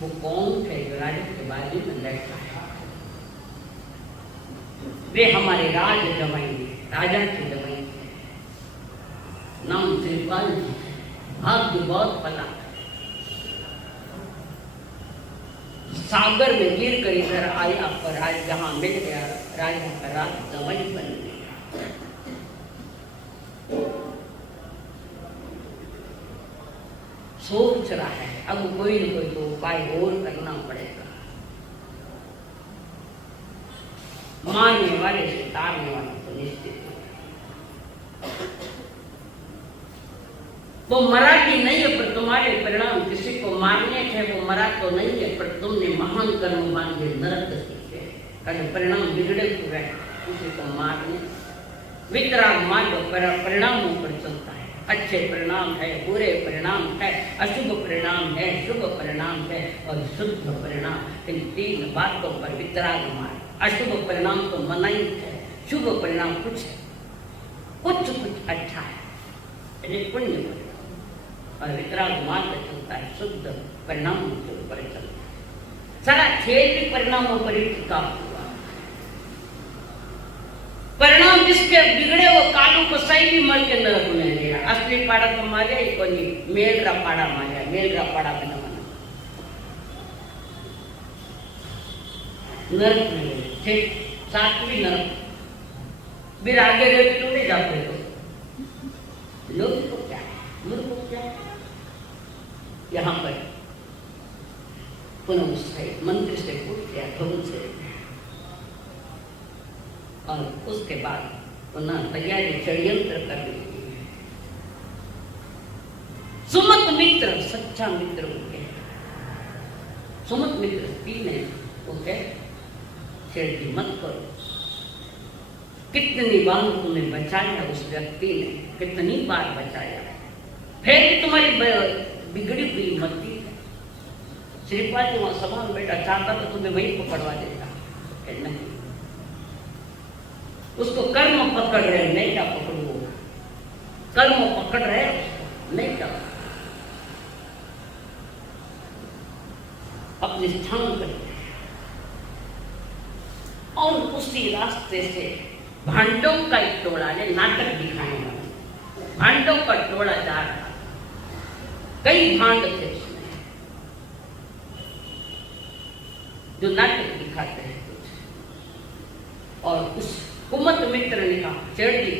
वो कौन थे जो राजा के बाजू में बैठा है। वे हमारे राज जमाई, राजा के जमाई, नाम श्रीपाल जी, भाग्य बहुत फला, सागर में गिर कर इधर आया पर आज जहां मिल गया राजा का राज जमाई बन गया। सोच रहा है अब कोई न कोई तो उपाय और करना पड़ेगा, मारने वाले से तारने वाला तो निश्चित है। वो मरा कि नहीं है, पर तुम्हारे परिणाम किसी को मारने थे, वो मरा तो नहीं है, पर तुमने महान कर्म मांगे नरक सीखे, परिणाम बिगड़े हुए किसी को मारने। वितराग मार्ग परिणामों पर चलता है, अच्छे परिणाम है, बुरे परिणाम है, अशुभ परिणाम है, शुभ परिणाम है और शुद्ध परिणाम। इन तीन बातों पर वितराग मार्ग। अशुभ परिणाम तो मना ही है, शुभ परिणाम कुछ कुछ अच्छा है, पुण्य परिणाम, और वितराग मार्ग चलता है शुद्ध परिणामों के ऊपर चलता है। सारा खेल भी परिणामों पर ही टिका हुआ। परिणाम जिसके बिगड़े वो कालू को सही भी मर के नरक में गया। असली पाड़ा तो मारे ही कोई मेलरा पाड़ा मारे, मेलरा पाड़ा में न बना नरक में गए थे, सातवीं नरक। फिर आगे गए क्यों नहीं जाते हो लोग को क्या मूर्ख को क्या। यहाँ पर पुनः उससे मंत्री से पूछ लिया, धर्म से, और उसके बाद पुनः तैयारी षड्यंत्र कर ली। सुमत मित्र सच्चा मित्र होते हैं, सुमत मित्र तीन है, वो कहे छेड़ती मत करो। कितनी बार तुम्हें बचाया उस व्यक्ति ने, कितनी बार बचाया, फिर भी तुम्हारी बिगड़ी हुई मति है। श्रीपाल जी वहां सभा में बैठा, चाहता तो तुम्हें वहीं पकड़वा देता, नहीं। उसको कर्म पकड़ रहे, नहीं क्या पकड़ो, कर्म पकड़ रहे नहीं क्या, अपने स्थान पर। और उसी रास्ते से भांडों का एक टोला ने नाटक दिखाने वाला, भांडों का टोला जा रहा, कई भांड थे उसमें जो नाटक दिखाते हैं कुछ। चढ़ी,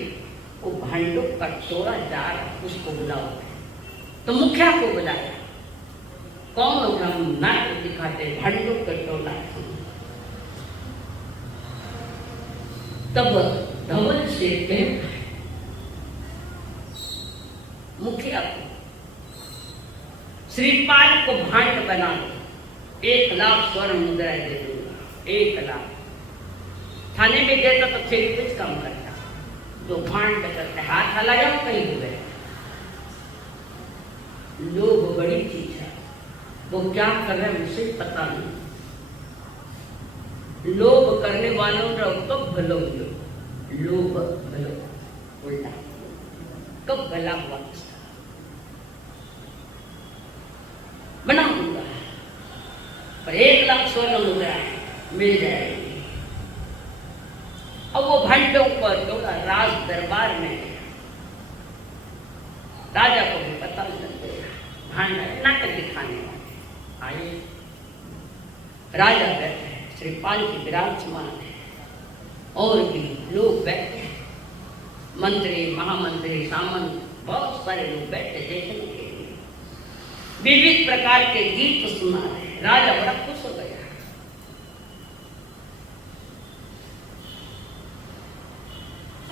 वो भांडों का टोला जा रहा, उसको बुलाओ। तो मुखिया को बुलाया, कौन लोग हम नाटक दिखाते, भांडों का टोला। तब धवल से मुखिया को, श्रीपाल को भांड बना दो, 1 लाख स्वर्ण मुद्राएं दे दूंगा, 1 लाख। थाने में देता तो फिर कुछ काम करता, जो भांड करते हाथ हलाया कहीं हो गए। लोभ बड़ी चीज है, वो क्या कर रहे हैं मुझे पता नहीं। लोभ करने वालों का कब भलो लोभ भलो उल्टा, कब भला हुआ बना दूंगा, पर 1 लाख स्वर्ण मुद्रा मिल जाएगी। अब वो भांडों पर थोड़ा राज दरबार में गया, राजा को भी पता लग गया, भांड नाटक दिखाने वाले आए। राजा बैठे, श्रीपाल की विराजमान है, और भी लोग बैठे, मंत्री, महामंत्री, सामंत, बहुत सारे लोग बैठे देखने के लिए, विविध प्रकार के गीत सुना रहे। राजा बड़ा खुश हो गया।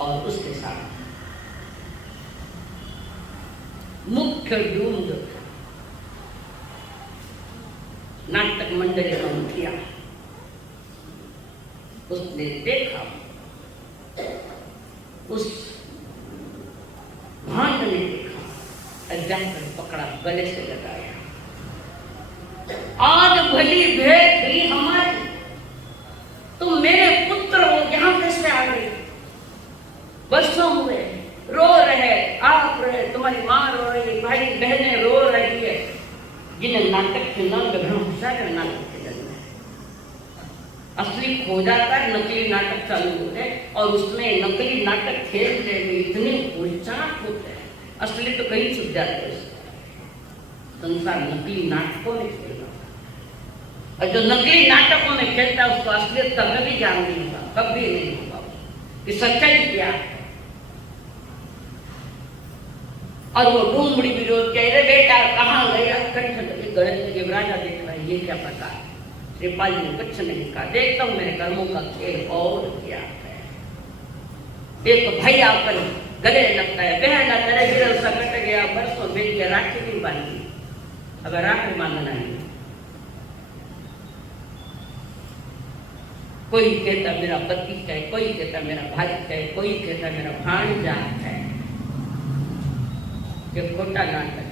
और उसके साथ मुख्य डूंग नाटक मंडली का मुखिया, उसने देखा, उस भांड ने देखा, जाकर पकड़ा, गले से लगाया। आज भली भेंट हुई हमारी, तुम मेरे पुत्र हो, यहां कैसे आ गए? वर्षों हुए रो रहे, आप रहे, तुम्हारी माँ रो रही, भाई बहनें रो रही है, जिन्हें नाटक के नाम पे भ्रष्टाचार नाटक के जन्म है। असली खो जाता है, नकली नाटक चालू होते हैं, और उसमें नकली नाटक खेलने में इतने उलचाट होते हैं, असली तो कहीं छुप जाते हैं। संसार नकली नाटकों में खेलना, और जो नकली नाटकों में खेलता है उसको असलियत का कभी जान नहीं होगा, कभी नहीं होगा कि सच्चाई क्या है। और वो डूमड़ी विरोध कह रहे, बेटा कहाँ गया? कंठ गणेश जी राजा देख रहा है, ये क्या पता है? श्रीपाल ने कुछ नहीं कहा, देखता हूँ मेरे कर्मों का खेल और क्या है। एक भाई आकर गले लगता है, बहन तेरे गिरल सा कट गया, बरसों बेटिया राखी नहीं बांधी, अब राखी बांधना है। कोई कहता मेरा पति है, कोई कहता मेरा भाई है, कोई कहता मेरा भांजा है। ये खोटा नाटक है।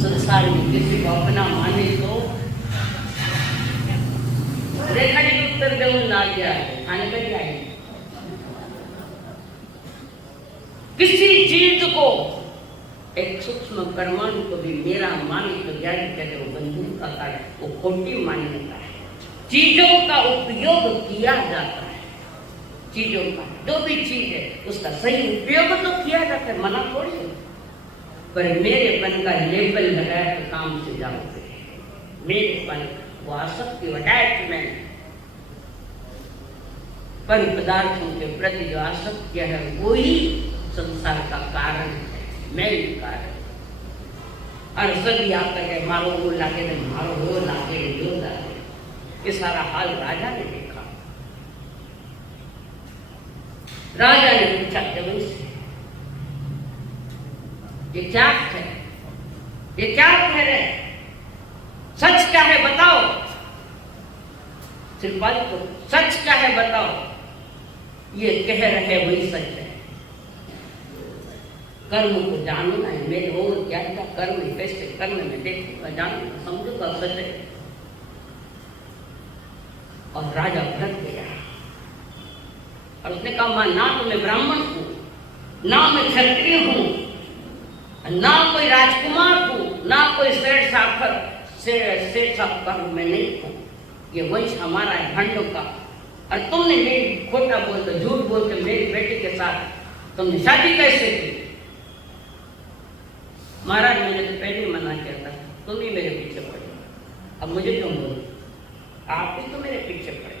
संसार में किसी को अपना माने तो रेखा जी उत्तर देऊन ना गया है, खाने पर क्या है? किसी चीज को, एक सूक्ष्म परमाणु को भी मेरा माने तो ज्ञानी कहते वो बंधुक का कार्य, वो खोटी मान्यता है। चीजों का उपयोग किया जाता है, चीजों का जो भी चीज है उसका सही उपयोग तो किया जाता है, मना थोड़ी है। पर मेरेपन का लेबल लगाया तो काम से जाओगे। मेरेपन वो आसक्ति अटैचमेंट, पर पदार्थों के प्रति जो आसक्ति है वो ही संसार का कारण है, मेन कारण। और सभी आकर के मारो वो लागे, मारो वो लागे, जो लागे, ये सारा हाल राजा ने देखा। राजा ने पूछा जब से, ये क्या है? ये क्या कह रहे? सच क्या है बताओ। श्रीपाल को सच क्या है बताओ। ये कह रहे वही सच है। कर्म को जानना है, मेरे और क्या क्या कर्म कैसे कर्म में देखूंगा, जानूंगा, समझूंगा सच है। और राजा भड़क गया और उसने कहा मैं ना तो मैं ब्राह्मण हूं, ना मैं क्षत्रिय हूं, ना कोई राजकुमार हूं, ना कोई सेठ साहब मैं नहीं हूं। ये वंश हमारा है भांडों का, और तुमने मेरी खोटा बोलकर झूठ बोलकर मेरी बेटी के साथ तुमने शादी कैसे की? महाराज मैंने तो पहले मना किया था, तुम ही मेरे पीछे पड़े, अब मुझे क्यों बोलो? आप ही तो मेरे पीछे पड़े।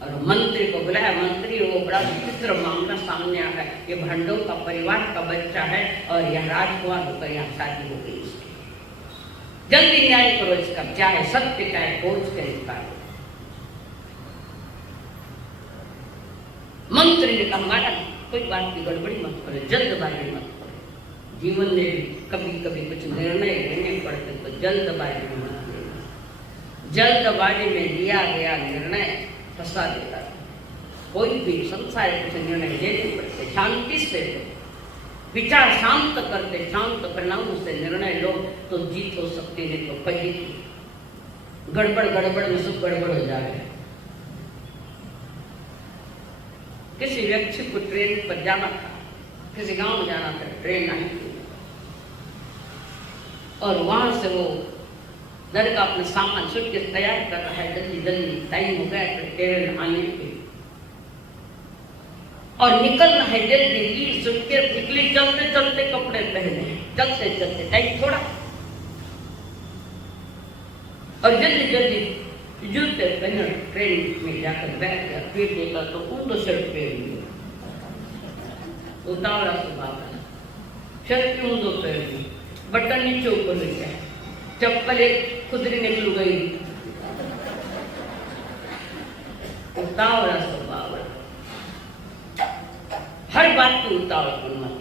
और मंत्री को बुलाया, मंत्री देखिए वो बड़ा विचित्र मामला सामने आ है। ये भंडों का परिवार का बच्चा है और यह राजकुमार होकर यहाँ शादी हो गई इसकी। जल्दी न्याय करो इसका, क्या है सत्य, क्या है खोज कर निकालो। मंत्री ने कहा मैडम कोई बात की गड़बड़ी मत करो, जल्दबाजी मत करो। जीवन में भी कभी कभी कुछ निर्णय लेने पड़ते तो जल्दबाजी में मत लेना। जल्दबाजी में लिया गया निर्णय फंसा देता है। कोई भी संसार कुछ निर्णय लेने पड़ते शांति से विचार शांत करते, शांत परिणामों से निर्णय लो तो जीत हो सकती है, तो पहले की गड़बड़ में सब गड़बड़ हो जाए। किसी व्यक्ति को ट्रेन पर जाना था, किसी गांव में जाना था, ट्रेन आई थी और वहां से वो लड़का अपने सामान सूटकेस तैयार कर रहा है, जल्दी टाइम हो गया ट्रेन आने के और निकलना है जल्दी। सूटकेस निकली, चलते चलते कपड़े पहने, चलते टाइम थोड़ा और जल्दी जूते पहने ट्रेन में जाकर बैठ गया। फिर देखा तो ऊंधो शर्ट पहन लिया, उतावला स्वभाव है, शर्ट की ऊंधो पहन ली, बटन नीचे ऊपर हो गया, चप्पल एक खुदरी निकल गई, उतावला स्वभाव है, हर बात की उतावलापन मत।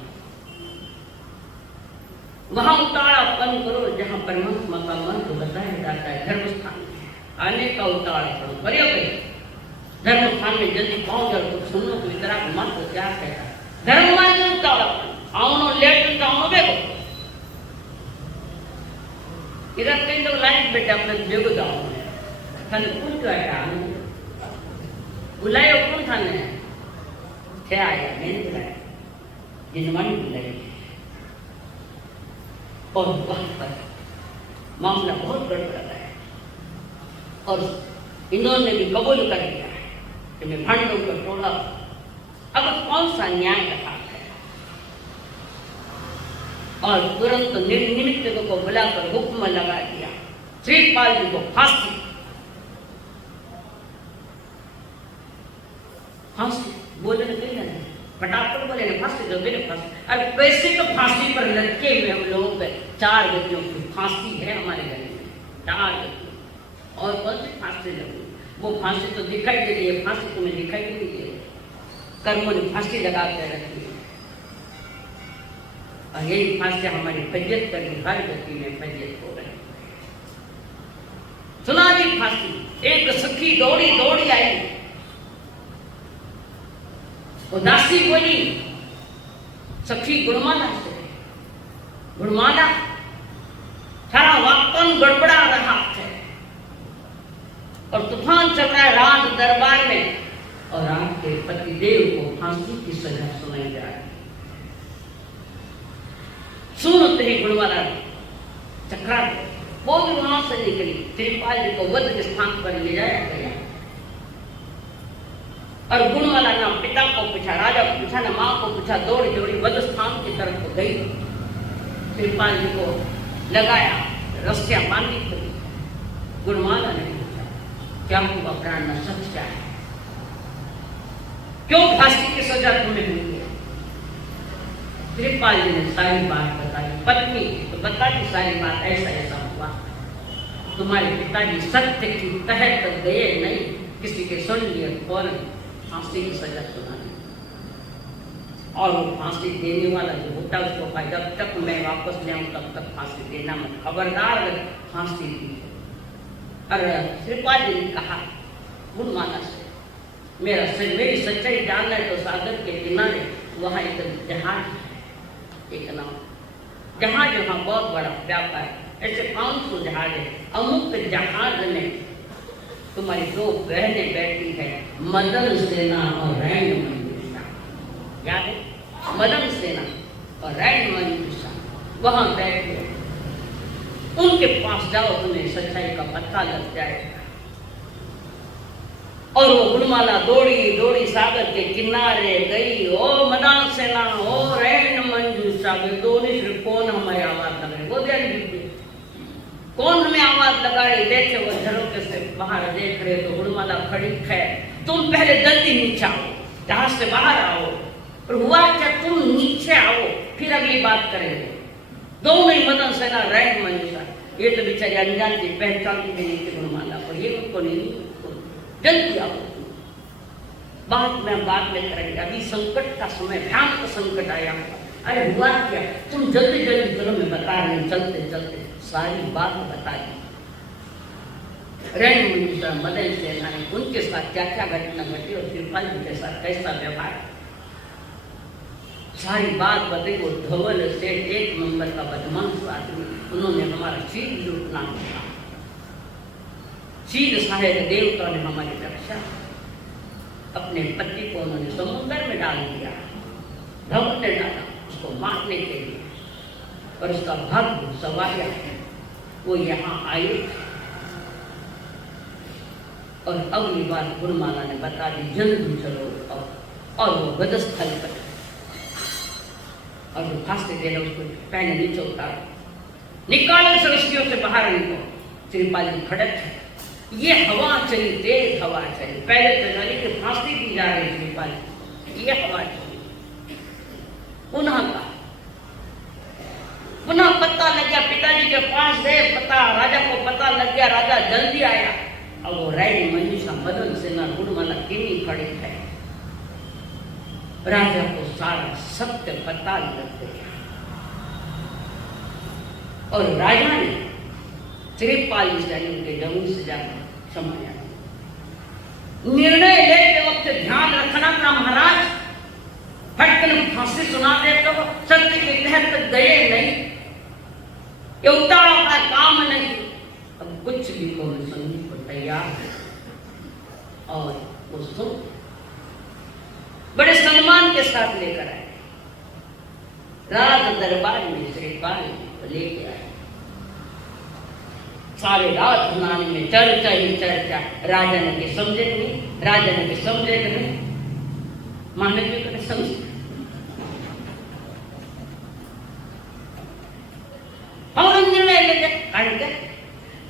वहां उतावलापन करो जहां परमात्मा का मंत्र बताया जाता है, धर्म स्थान आने का उतावलापन करियो भाई। धर्म स्थान में जल्दी पहुंच जाओ तो सुनो तो इतना मंत्र क्या कहता है। धर्म मान उतावलापन आओ लेट जाओ देखो इधर कहीं तो लाइट बेटा अपने जग जाओ थाने कौन क्या बुलाए कौन थाने थे आया मैंने बुलाया जिनवानी बुलाई और वहां पर मामला बहुत गड़बड़ा है और इन्होंने भी कबूल कर लिया कि मैं भंडों को तोड़ा। अब कौन सा न्याय का हाथ है और तुरंत निमित्त को बुलाकर हुक्म लगा दिया श्रीपाल जी को फांसी। फांसी बोले नहीं फटाफट बोले ना फांसी दो मेरे फांसी। अरे पैसे तो फांसी पर लटके हुए हम लोगों पे 4 व्यक्तियों की फांसी है हमारे घर में 4 व्यक्ति और कौन सी फांसी लगी। वो फांसी तो दिखाई दे रही है, फांसी तुम्हें दिखाई नहीं दे रही, कर्मों ने फांसी लगा के रखी है और यही फांसी हमारी फैजियत करनी हर व्यक्ति में फैजियत हो रही। सुना दी फांसी। एक सखी दौड़ी आई, उदासी बोली सखी गुणमाला से, गुणमाला सारा वाकन गड़बड़ा रहा है और तूफान चल रहा है राज दरबार में और आपके पतिदेव को फांसी की सजा सुनाई जा रही। सुनते ही गुणमाला चक्रा वो भी वहां से निकली, श्रीपाल जी को वध के स्थान पर ले जाया गया और गुणमाला ना पिता को पूछा, राजा को पूछा, ना माँ को पूछा, दौड़ी वध स्थान की तरफ गई। श्रीपाल जी को लगाया, रस्सियां बांधी थी। गुणमाला ने पूछा क्या हुआ प्राण में सच क्या है, क्यों फांसी की सजा तुम्हें मिली है। श्रीपाल जी ने सारी बात बताई। पत्नी तो बता दी सारी बात, ऐसा हुआ, तुम्हारे पिताजी सत्य की तह तक गए नहीं, किसी के सुन लिए फौरन फांसी की सजा सुनाई और वो फांसी देने वाला जो होता है उसको कहा जब तक मैं वापस ले आऊं तब तक फांसी देना मत, खबरदार फांसी दी। और श्रीपाल जी ने कहा गुणमाला से मेरी सच्चाई जानना है तो सागर के किनारे वहां एक जहाज है, एक नाव जहाज, वहां बहुत बड़ा व्यापार है, ऐसे 500 जहाज है। अमुक जहाज में तुम्हारी 2 बहनें बैठी है, मदन सेना और रैन मंजूषा। याद है मदन सेना और रैन मंजूषा वहां बैठे, उनके पास जाओ तुम्हें सच्चाई का पता लग जाएगा। और वो गुणमाला दौड़ी सागर के किनारे गई। ओ मदन सेना ओ रैन मंजूषा दोनों सिर्फ कौन हमारी आवाज लग रही, वो ध्यान दीजिए कौन हमें आवाज लगा रही। देखे वो झरोके से बाहर देख रहे तो गुणमाला खड़ी है, तुम पहले जल्दी नीचे आओ, जहाज से बाहर आओ। पर हुआ क्या, तुम नीचे आओ, फिर अगली बात करेंगे। दोनों ही मदन सेना रैन मंजूषा, ये तो बेचारी अनजान थी, पहचानती भी नहीं थी गुणमाला, पर ये उनको नहीं, जल्दी आओ, बात में करेंगे, अभी संकट का समय, भयानक संकट आया। अरे हुआ क्या, तुम जल्दी जल्दी चलो, मैं बता रही, चलते चलते सारी बात बता दी। रैन मंजूषा मदन सेना ने उनके साथ क्या क्या घटना घटी और कृपाल जी के साथ कैसा व्यवहार, सारी बात बताई। वो धवल से एक नंबर का बदमाश आदमी, उन्होंने हमारा चीर लूटना था। चीर सहायक देवता ने हमारी रक्षा, अपने पति को उन्होंने समुद्र में डाल दिया, धवल ने डाला उसको मारने के लिए, और उसका भाग्य सवाया वो यहाँ आए। और अगली बार गुणमाला ने बता दी, जल्दी चलो, और वो गदस्थल पर, और वो फांसी देना उसको पहले नीचे उतार, निकालो सरस्तियों से बाहर निकलो। श्रीपाल जी खड़क है, ये हवा चली, तेज हवा चली, पहले तो जाने कि फांसी दी जा रही श्रीपाल जी, ये हवा चली। पुनः पता लग गया, पिताजी के पास गए, पता राजा को पता लग गया, राजा जल्दी आया। अब वो रानी मंजूषा मदन सेना गुणमाला किन्हीं खड़े थे, राजा को सारा सत्य पता लग गया, और राजा ने श्रीपाल जी से उनके जमीन से जाकर समाया। निर्णय लेते वक्त ध्यान रखना ना महाराज, फटकन फांसी सुना देते हो, सत्य के तहत गए नहीं, ये उतारा का काम नहीं। अब कुछ भी को सुनने को तैयार है, और वो सुन बड़े सम्मान के साथ लेकर आए, राज दरबार में श्रीपाल को लेके आए। सारे राजघराने में चर्चा ही चर्चा, राजा ने के समझे नहीं, राजा ने के समझे नहीं, माने भी करे समझे। और निर्णय लेते कारण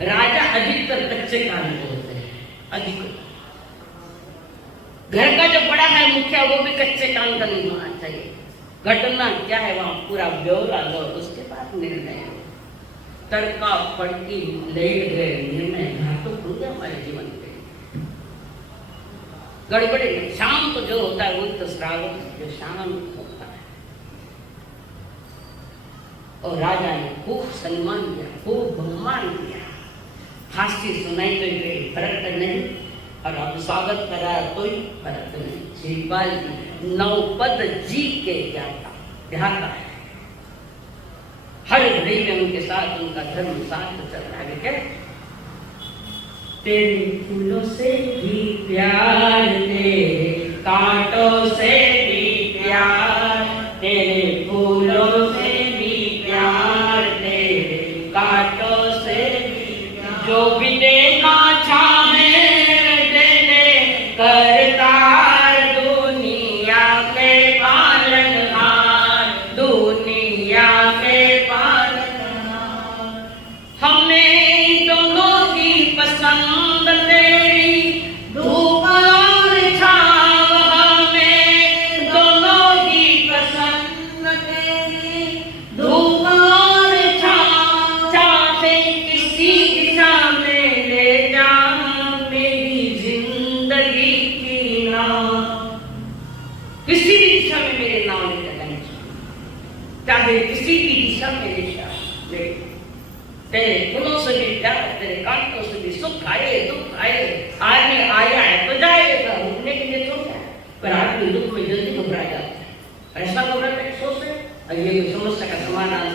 राजा अधिकतर कच्चे काम होते हैं, अधिक घर का जो बड़ा है मुखिया, वो भी कच्चे काम का नहीं होना चाहिए। घटना क्या है वहां पूरा ब्यौरा लो, उसके बाद निर्णय। तड़का फड़की लेट गए निर्णय, घाटों खुल गया हमारे जीवन पे, गड़बड़े। शाम तो जो होता है वही तो श्रावण जो शाम होता है। और राजा ने खूब सम्मान किया, खूब बहुमान किया, फांसी सुनाई तो ये फर्क नहीं, और अब स्वागत करा कोई फर्क नहीं। श्रीपाल जी नौपद जी के ध्याता है, हर घड़ी में उनके साथ उनका धर्म साथ चल रहा है। क्या तेरे फूलों से भी प्यार, तेरे कांटों से भी प्यार, तेरे फूलों से भी प्यार, तेरे कांटों से भी प्यार, जो भी देना चाहे करतार, दुनिया के पालनहार, दुनिया के पालनहार। हमें दोनों की पसंद तेरी, धूप और छाँव, हमें दोनों की पसंद तेरी, धूप और छाँव। चाहे किसी दिशा में ले जा मेरी जिंदगी की नाव, किसी भी दिशा में मेरे नाम लेकर जाना चाहिए, चाहे किसी भी दिशा में दिशा ले। तेरे फूलों से भी प्यार, तेरे कांटों से भी सुख आए दुख आए, आदमी आया है तो जाएगा, रुकने के लिए छोड़ता है, पर आदमी दुख में जल्दी घबरा जाता है। ऐसा घबराता है सोचते, और ये कोई समस्या का समाधान है।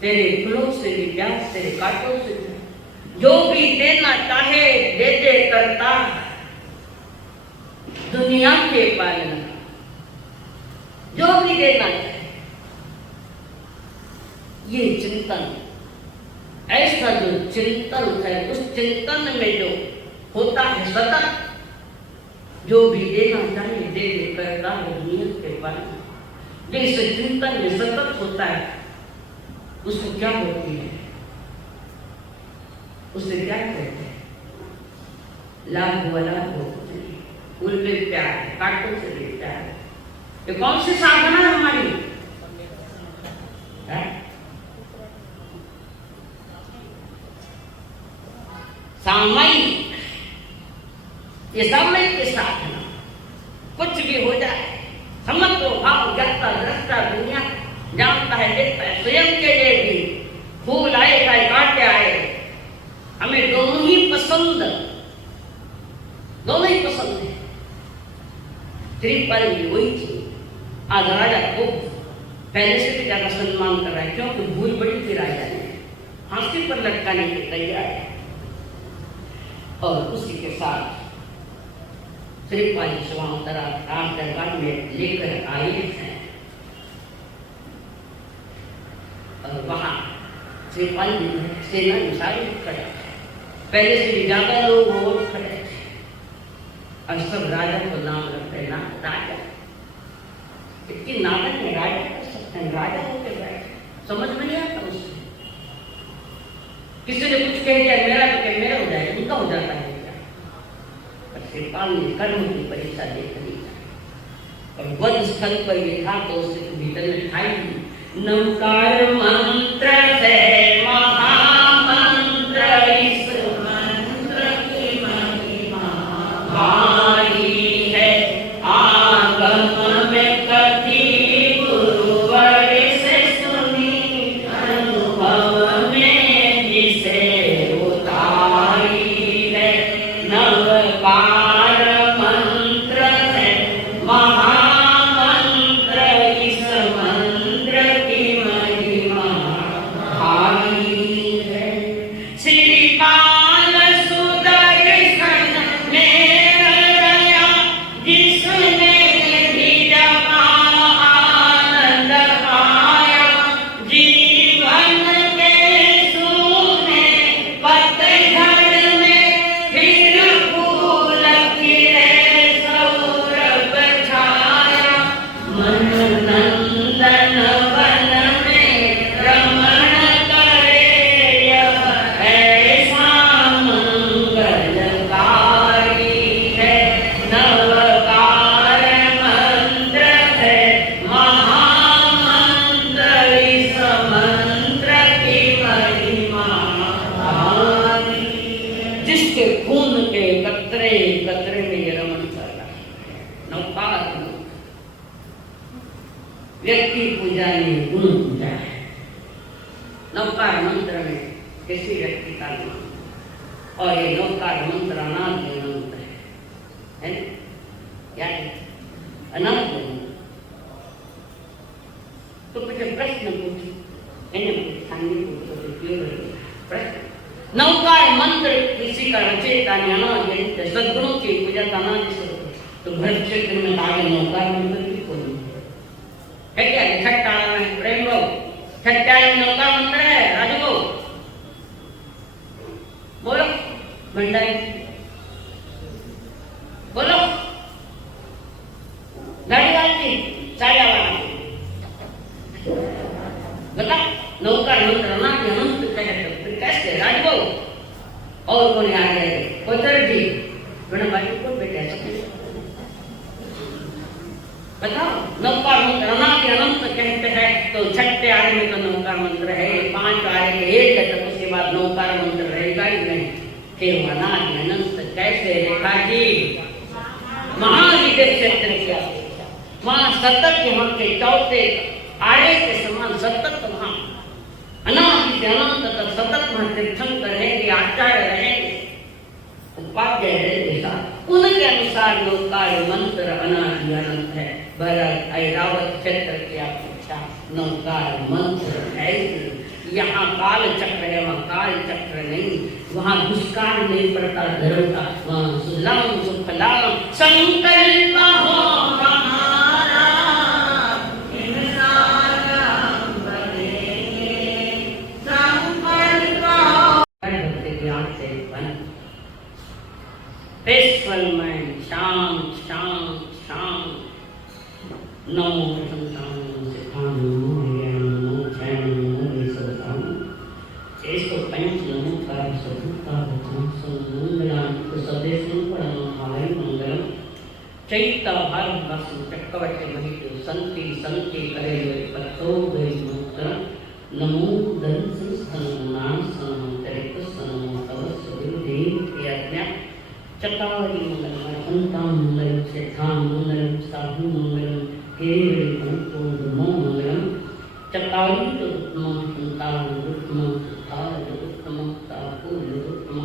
तेरे फूलों से भी प्यार, तेरे कांटों से भी, जो भी देना चाहे दे दे करता, दुनिया के पालना, जो भी देना चाहे। ये चिंतन, ऐसा जो चिंतन है, उस चिंतन में जो होता है सतत, जो भी देना चाहे दे दे करता है दुनिया के पालना, जैसे चिंतन में सतत होता है, उसको क्या होती है, उसे क्या कहते हैं, लाभ वाला होती है। उनसे प्यार है, कार्टून से भी प्यार है। ये कौन सी साधना है हमारी? सामयिक, ये सामयिक की साधना। कुछ भी हो जाए, समग्र भाव जगता दृष्टा दुनिया जानता है, देखता है। स्वयं के लिए भी फूल आए चाहे कांटे आए, हमें दोनों ही पसंद, दोनों ही पसंद है। श्रीपाल जी वही थी। आज राजा को पहले से भी ज्यादा सम्मान कर रहा है, क्योंकि भूल बड़ी थी राजा ने, फांसी पर लटकाने की तैयार है। और उसी के साथ श्रीपाल जी वहां राम दरबार में लेकर आए हैं। और वहां श्रीपाल जी सेना सारे खड़े, पहले से भी ज्यादा लोग और खड़े थे। और सब राजा को नाम रखते ना राजा, इतनी नाटक में राजा कर सकते हैं, राजा होकर बैठे, समझ में नहीं आता उससे। किसी ने कुछ कह दिया मेरा तो क्या मेरा हो जाए, उनका हो जाता है क्या? पर श्रीपाल ने कर्म की परीक्षा देख ली और वध स्थल पर ये था तो उससे भीतर में खाई नमकार मंत्र से महामंत्र, इस मंत्र की महिमा भारी है। आगम में कथी गुरुवर से सुनी, अनुभव में जिसे उतारी है। नवकार मंत्र है महामंत्र, इस मंत्र की महिमा भारी है। श्रीपाल सुदर्शन में रया, जिसने भी जपा आनंद पाया। जीवन के सूने पतझड़ में फिर फूल खिले सौरभ छाया। मन नंदन वन में रमण करे, यह ऐसा मंगलकारी है। नवकार मंत्र है महामंत्र, इस मंत्र की महिमा भारी है। जिसके खून के कतरे कतरे में ये रमण कर रहा है। नवकार व्यक्ति पूजा में गुण पूजा है। नवकार मंत्र में किसी व्यक्ति का नाम, और ये नवकार मंत्र अनाद्य मंत्र है ना? क्या है? अनाद्य मंत्र। तो कुछ प्रश्न पूछो, प्रश्न। नवकार मंत्र किसी का रचयिता ने अनाद्य सद्गुणों की पूजा का अनाद्य स्वरूप, तो भरत क्षेत्र में आगे नवकार मंत्र की खोली है क्या? छठा में प्रेम लो, छठा में नवकार मंत्र है। राजू बोलो, भंडारी बोलो, दाढ़ी साया वाला बता। नवकार मंत्र अनाद्य अनंत कहते कैसे? राजू और कौन आ गए? कोतर जी गणबाजी को बेटा बताओ। नवकार मंत्र अनादि अनंत कहते हैं, तो छठे आरे में तो नवकार मंत्र है, 5 आरे में एक है, तो उसके बाद नवकार मंत्र रहेगा ही नहीं। फिर अनादि अनंत कैसे रेखा जी? महाविद्य क्षेत्र की अपेक्षा वहां सतत यहाँ के चौथे आरे के समान सतत वहां अनादि अनंत तक सतत वहां तीर्थंकर रहेंगे, आचार्य रहेंगे, उपाध्याय रहेंगे। उनके अनुसार नवकार मंत्र अनादि अनंत है। भरत ऐरावत क्षेत्र की अपेक्षा नवकार मंत्र है। यहाँ काल चक्र है, वहाँ काल चक्र नहीं। वहाँ दुष्काल नहीं पड़ता धर्म का, वहाँ सुजलाम सुफलाम संकल्प हो हमारा, इंसान बनेंगे संकल्प ज्ञान से बन। पेशफल में शांत शांत शांत नमो संतान से पंच नमोकार सबूत का वचन संगलान तो सदेश परम हरि मंगलम चैता भारत वासु चक्रवर्ती महित संति संति करे पत्तो गई मंत्र नमो दंस सनम सनम चरित सनम तवस देव प्रियज्ञा चतारी मंगल संतान मंगल सिद्धां मंगल साधु मंगल केवल पंतो नमो मंगलम चतारी उत्तम संतान उत्तम सुधार उत्तम ताकु उत्तम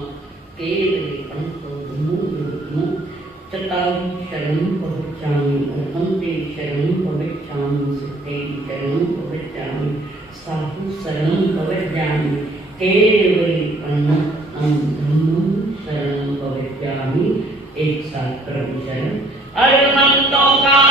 केवल पंतो नमो उत्तम चतारी शरण पवित्रामि अहंते शरण पवित्रामि सिद्धे शरण पवित्रामि साधु शरण पवित्रामि केवली अन्नम धम्मं शरण पवित्रामि। एक साथ प्रभु शरण अरहंतों का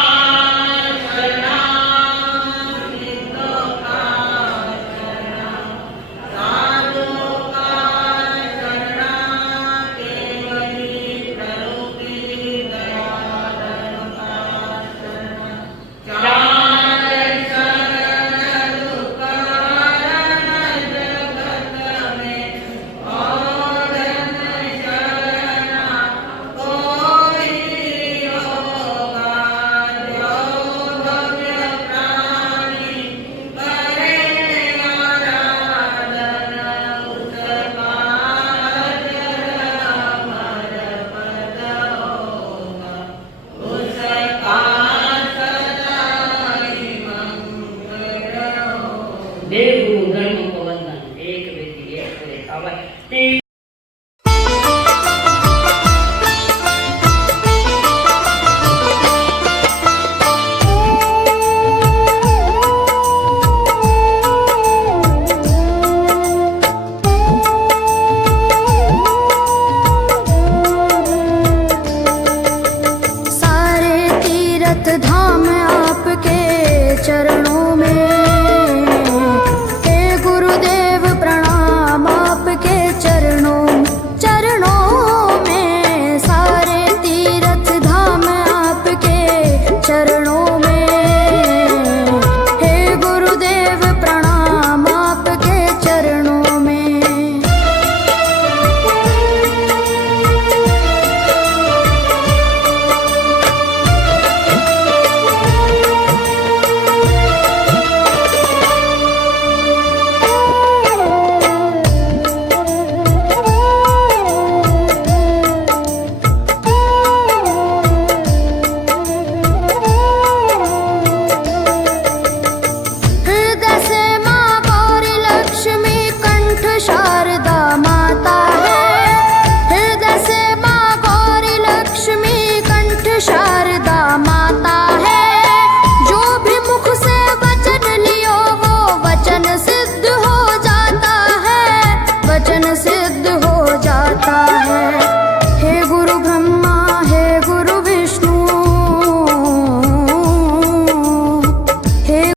देव धर्म को वंदन एक व्यक्ति एक करे अवर सारे तीर्थ धाम आपके चरणों